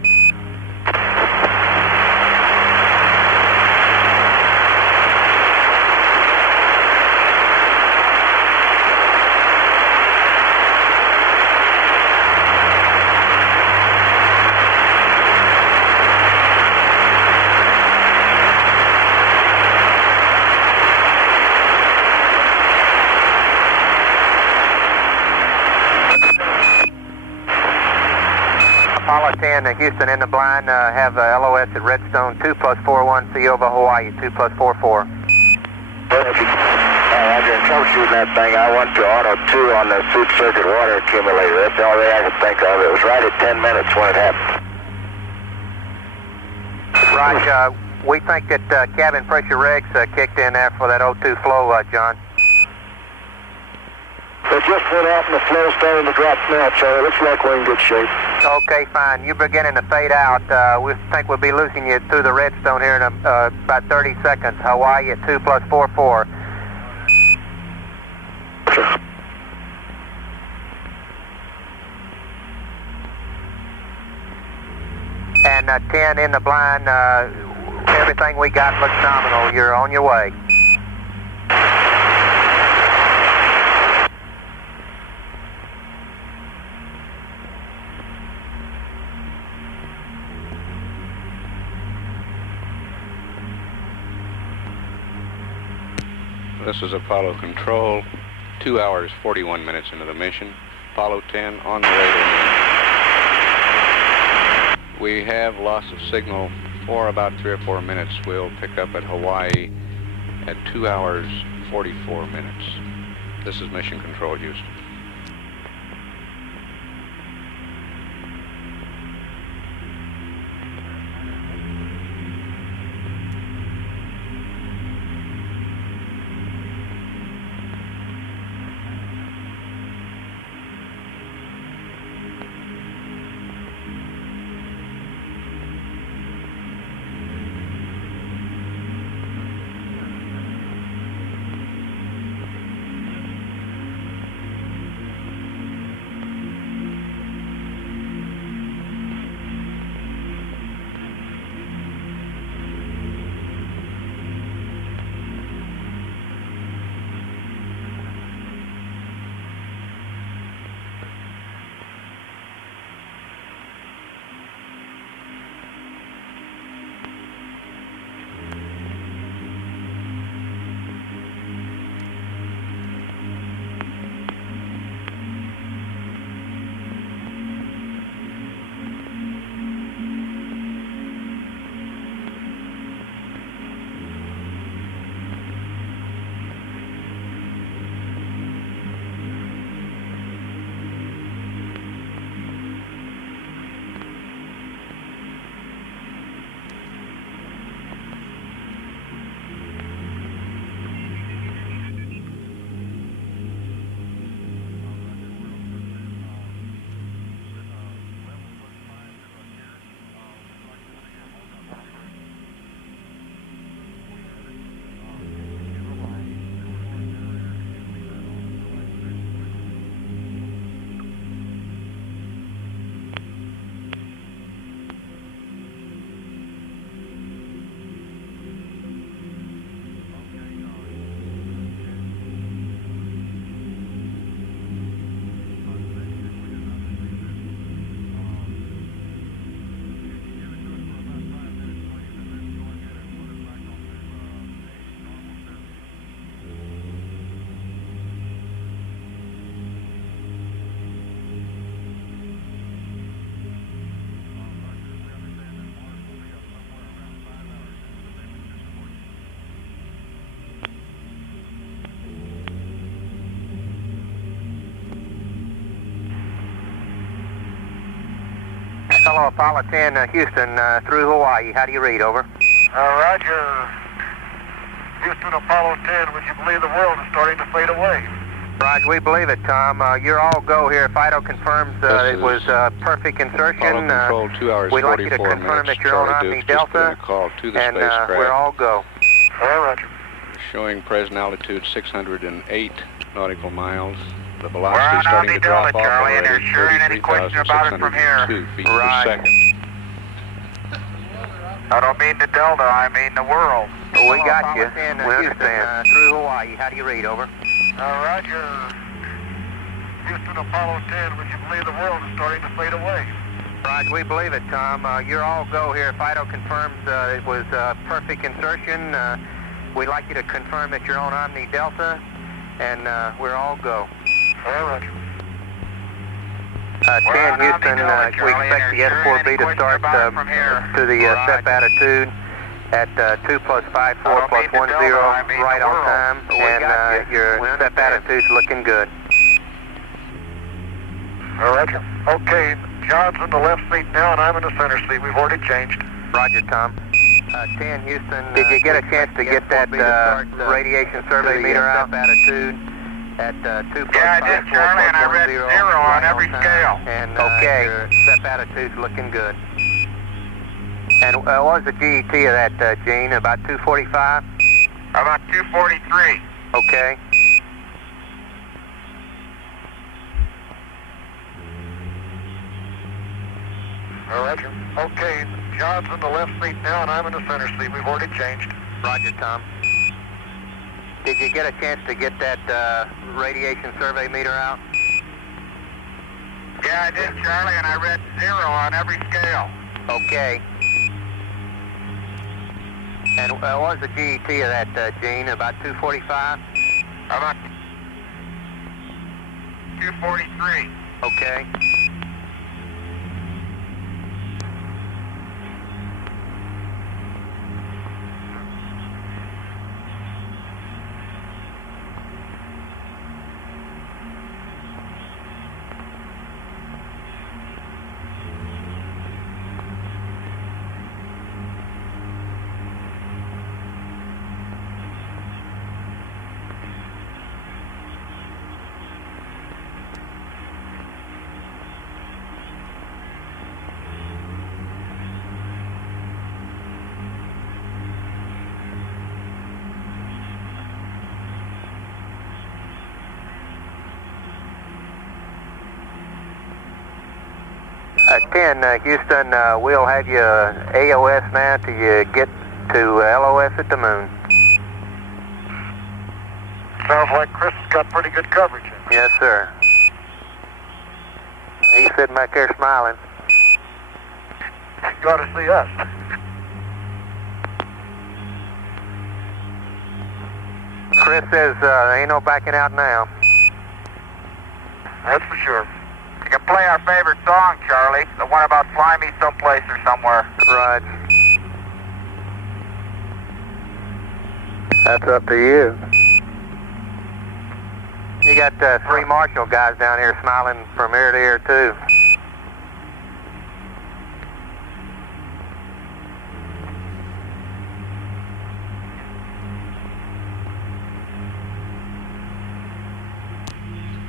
Apollo 10, Houston in the blind, have LOS at Redstone 2+41, C over Hawaii 2+44. Roger, troubleshooting that thing, I went to auto 2 on the soup circuit water accumulator. That's the only thing I could think of. It was right at 10 minutes when it happened. Roger, we think that cabin pressure regs kicked in there for that O2 flow, John. It just went out and the flow's starting to drop now, Charlie. Looks like we're in good shape. Okay, fine. You're beginning to fade out. We think we'll be losing you through the Redstone here in about 30 seconds. Hawaii at 2+44. And 10 in the blind. Everything we got looks nominal. You're on your way. This is Apollo Control, 2 hours, 41 minutes into the mission. Apollo 10 on the way to the moon. We have loss of signal for about 3 or 4 minutes. We'll pick up at Hawaii at 2 hours, 44 minutes. This is Mission Control, Houston. Hello, Apollo 10, Houston, through Hawaii. How do you read, over? Roger. Houston, Apollo 10, would you believe the world is starting to fade away? Roger, we believe it, Tom. You're all go here. Fido confirms it was perfect insertion. Apollo Control, 2 hours, we'd like 44 you to confirm minutes. that you're on Charlie Omni Duke's just put in Delta, a call to the and spacecraft. we're all go. Roger. Showing present altitude 608 nautical miles. The velocity starting to drop off Charlie, and already, there sure ain't any question about it from here. 33,602 feet per second. I don't mean the Delta, I mean the world. We got you. We understand. Through Hawaii. How do you read, over? Roger. Houston, Apollo 10, would you believe the world is starting to fade away? Roger, we believe it, Tom. You're all go here. Fido confirms it was perfect insertion. We'd like you to confirm that you're on Omni Delta, and we're all go. Roger. 10 Houston, we expect the S4B to start to the step attitude at 2 plus 5, 4 plus 10, right on time, and your step attitude's looking good. Roger. Okay, John's in the left seat now, and I'm in the center seat. We've already changed. Roger, Tom. 10 Houston, did you get a chance to get that radiation survey meter out? Attitude at 2 plus 5, I did, Charlie, and I read 0 on every scale. And your step attitude's looking good. And what was the GET of that, Gene? About 245? About 243. Okay. Roger. Okay, John's in the left seat now, and I'm in the center seat. We've already changed. Roger, Tom. Did you get a chance to get that radiation survey meter out? Yeah, I did, Charlie, and I read 0 on every scale. Okay. And what was the GET of that, Gene? About 245? About 243. Okay. Houston, we'll have you AOS now till you get to LOS at the moon. Sounds like Chris has got pretty good coverage. Yes, sir. He's sitting back there smiling. You ought to see us. Chris says ain't no backing out now. That's for sure. You can play our favorite song, Charlie. The one about fly me someplace or somewhere. Right. That's up to you. You got 3 Marshall guys down here smiling from ear to ear, too.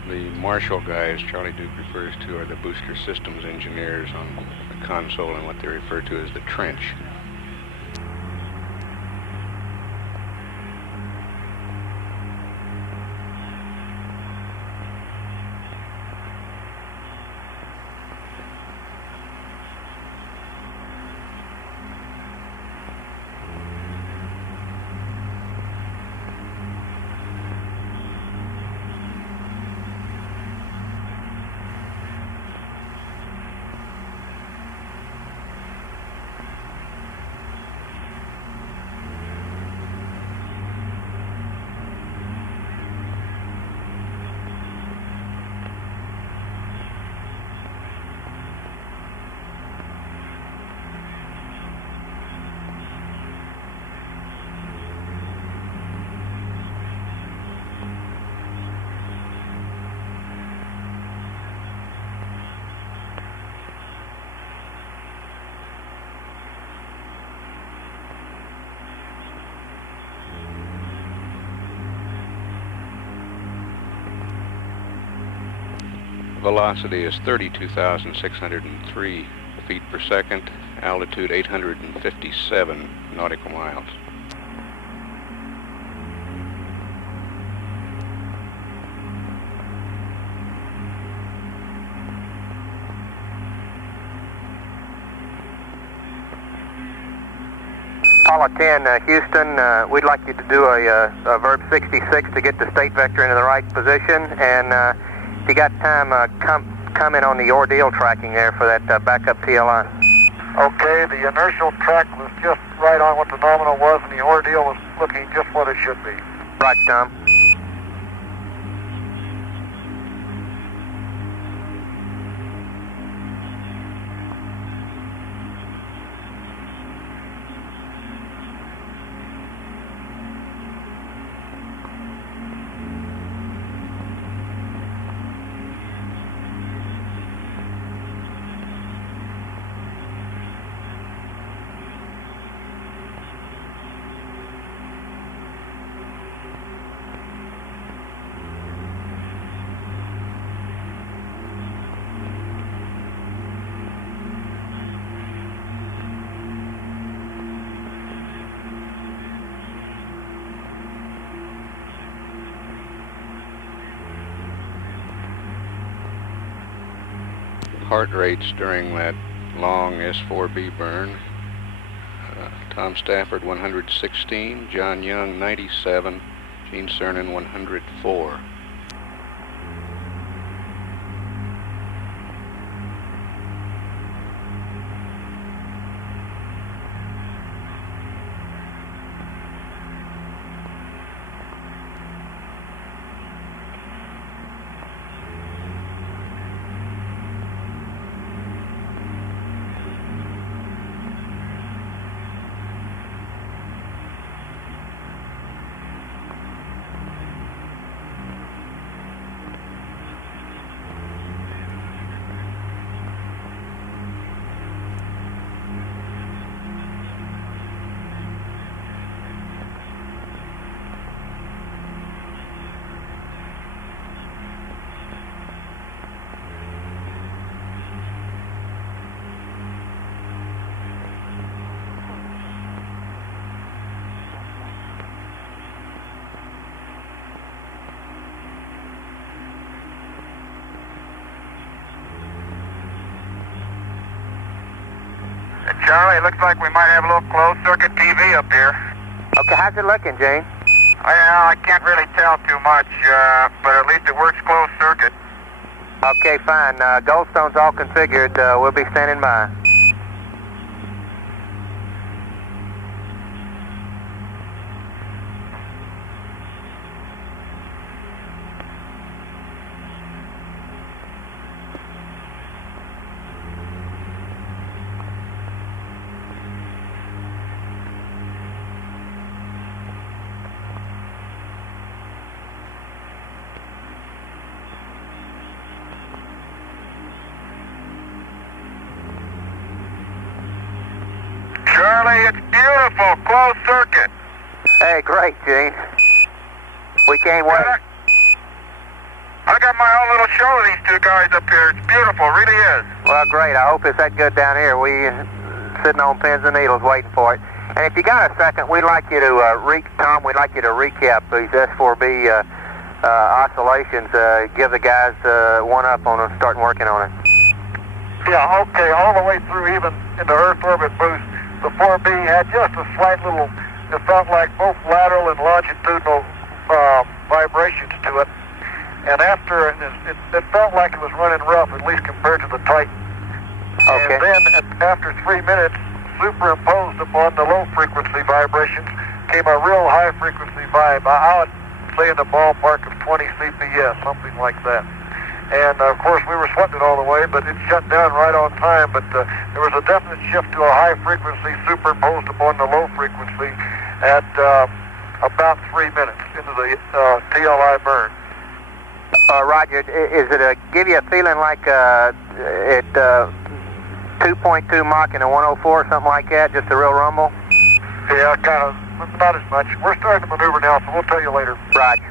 The Marshall guys Charlie Duke refers to are the booster systems engineers on the console and what they refer to as the trench. velocity is 32,603 feet per second, altitude 857 nautical miles. Apollo 10, Houston, we'd like you to do a verb 66 to get the state vector into the right position, and if you got time, comment on the ordeal tracking there for that backup TLI. Okay, the inertial track was just right on what the nominal was, and the ordeal was looking just what it should be. Right, Tom. Heart rates during that long S4B burn. Tom Stafford 116, John Young 97, Gene Cernan 104. Charlie, it looks like we might have a little closed-circuit TV up here. Okay, how's it looking, Gene? I can't really tell too much, but at least it works closed-circuit. Okay, fine. Goldstone's all configured. We'll be standing by. Charlie, it's beautiful, closed circuit. Hey, great, Gene. We can't wait. I got my own little show of these two guys up here. It's beautiful, really is. Well, great. I hope it's that good down here. We sitting on pins and needles waiting for it. And if you got a second, we'd like you to, Tom, we'd like you to recap these S4B oscillations. Give the guys one up on them, starting working on it. Yeah, okay, all the way through, even in the Earth orbit boost, the 4B had just a slight little, it felt like both lateral and longitudinal vibrations to it. And after, it felt like it was running rough, at least compared to the Titan. Okay. And then after 3 minutes, superimposed upon the low frequency vibrations, came a real high frequency vibe. I would say in the ballpark of 20 CPS, something like that. And of course we were sweating it all the way, but it shut down right on time. But there was a definite shift to a high frequency superimposed upon the low frequency at about 3 minutes into the TLI burn. Roger, is it give you a feeling like it 2.2 Mach and a 104 or something like that, just a real rumble? Yeah, kind of, not as much. We're starting to maneuver now, so we'll tell you later. Roger.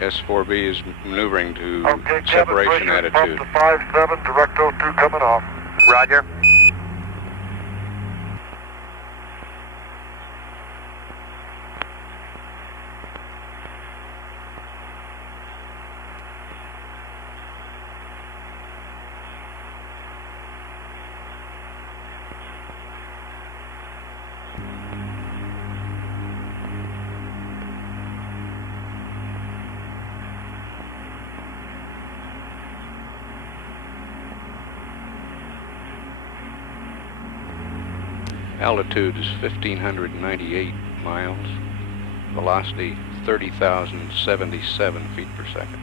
S4B is maneuvering to Okay, separation cabin attitude. pressure pump to 5-7, direct 02 coming off. Roger. Altitude is 1,598 miles. Velocity 30,077 feet per second.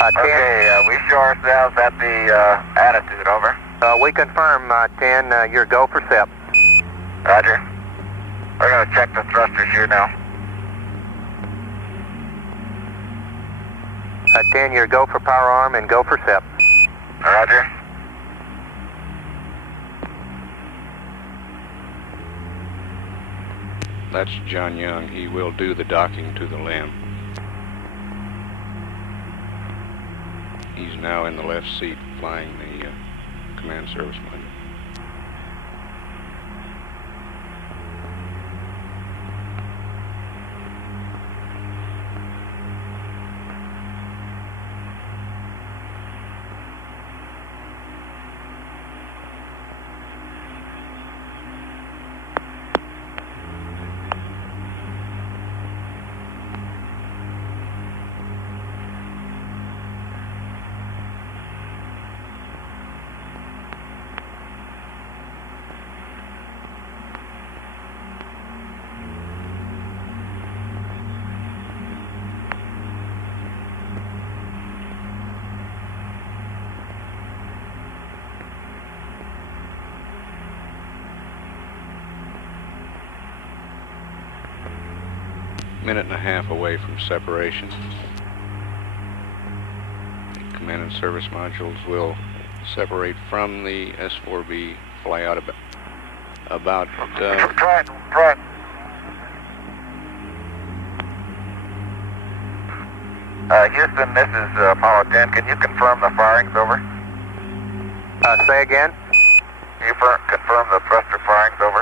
Okay, we show ourselves at the attitude, over. We confirm, 10, your go for SEP. Roger. We're going to check the thrusters here now. 10, your go for power arm and go for SEP. Roger. That's John Young. He will do the docking to the LEM. He's now in the left seat flying the command service module. Minute and a half away from separation. The command and service modules will separate from the S4B, fly out about Try. Houston, this is Apollo 10. Can you confirm the firings, over? Say again? Can you confirm the thruster firings, over?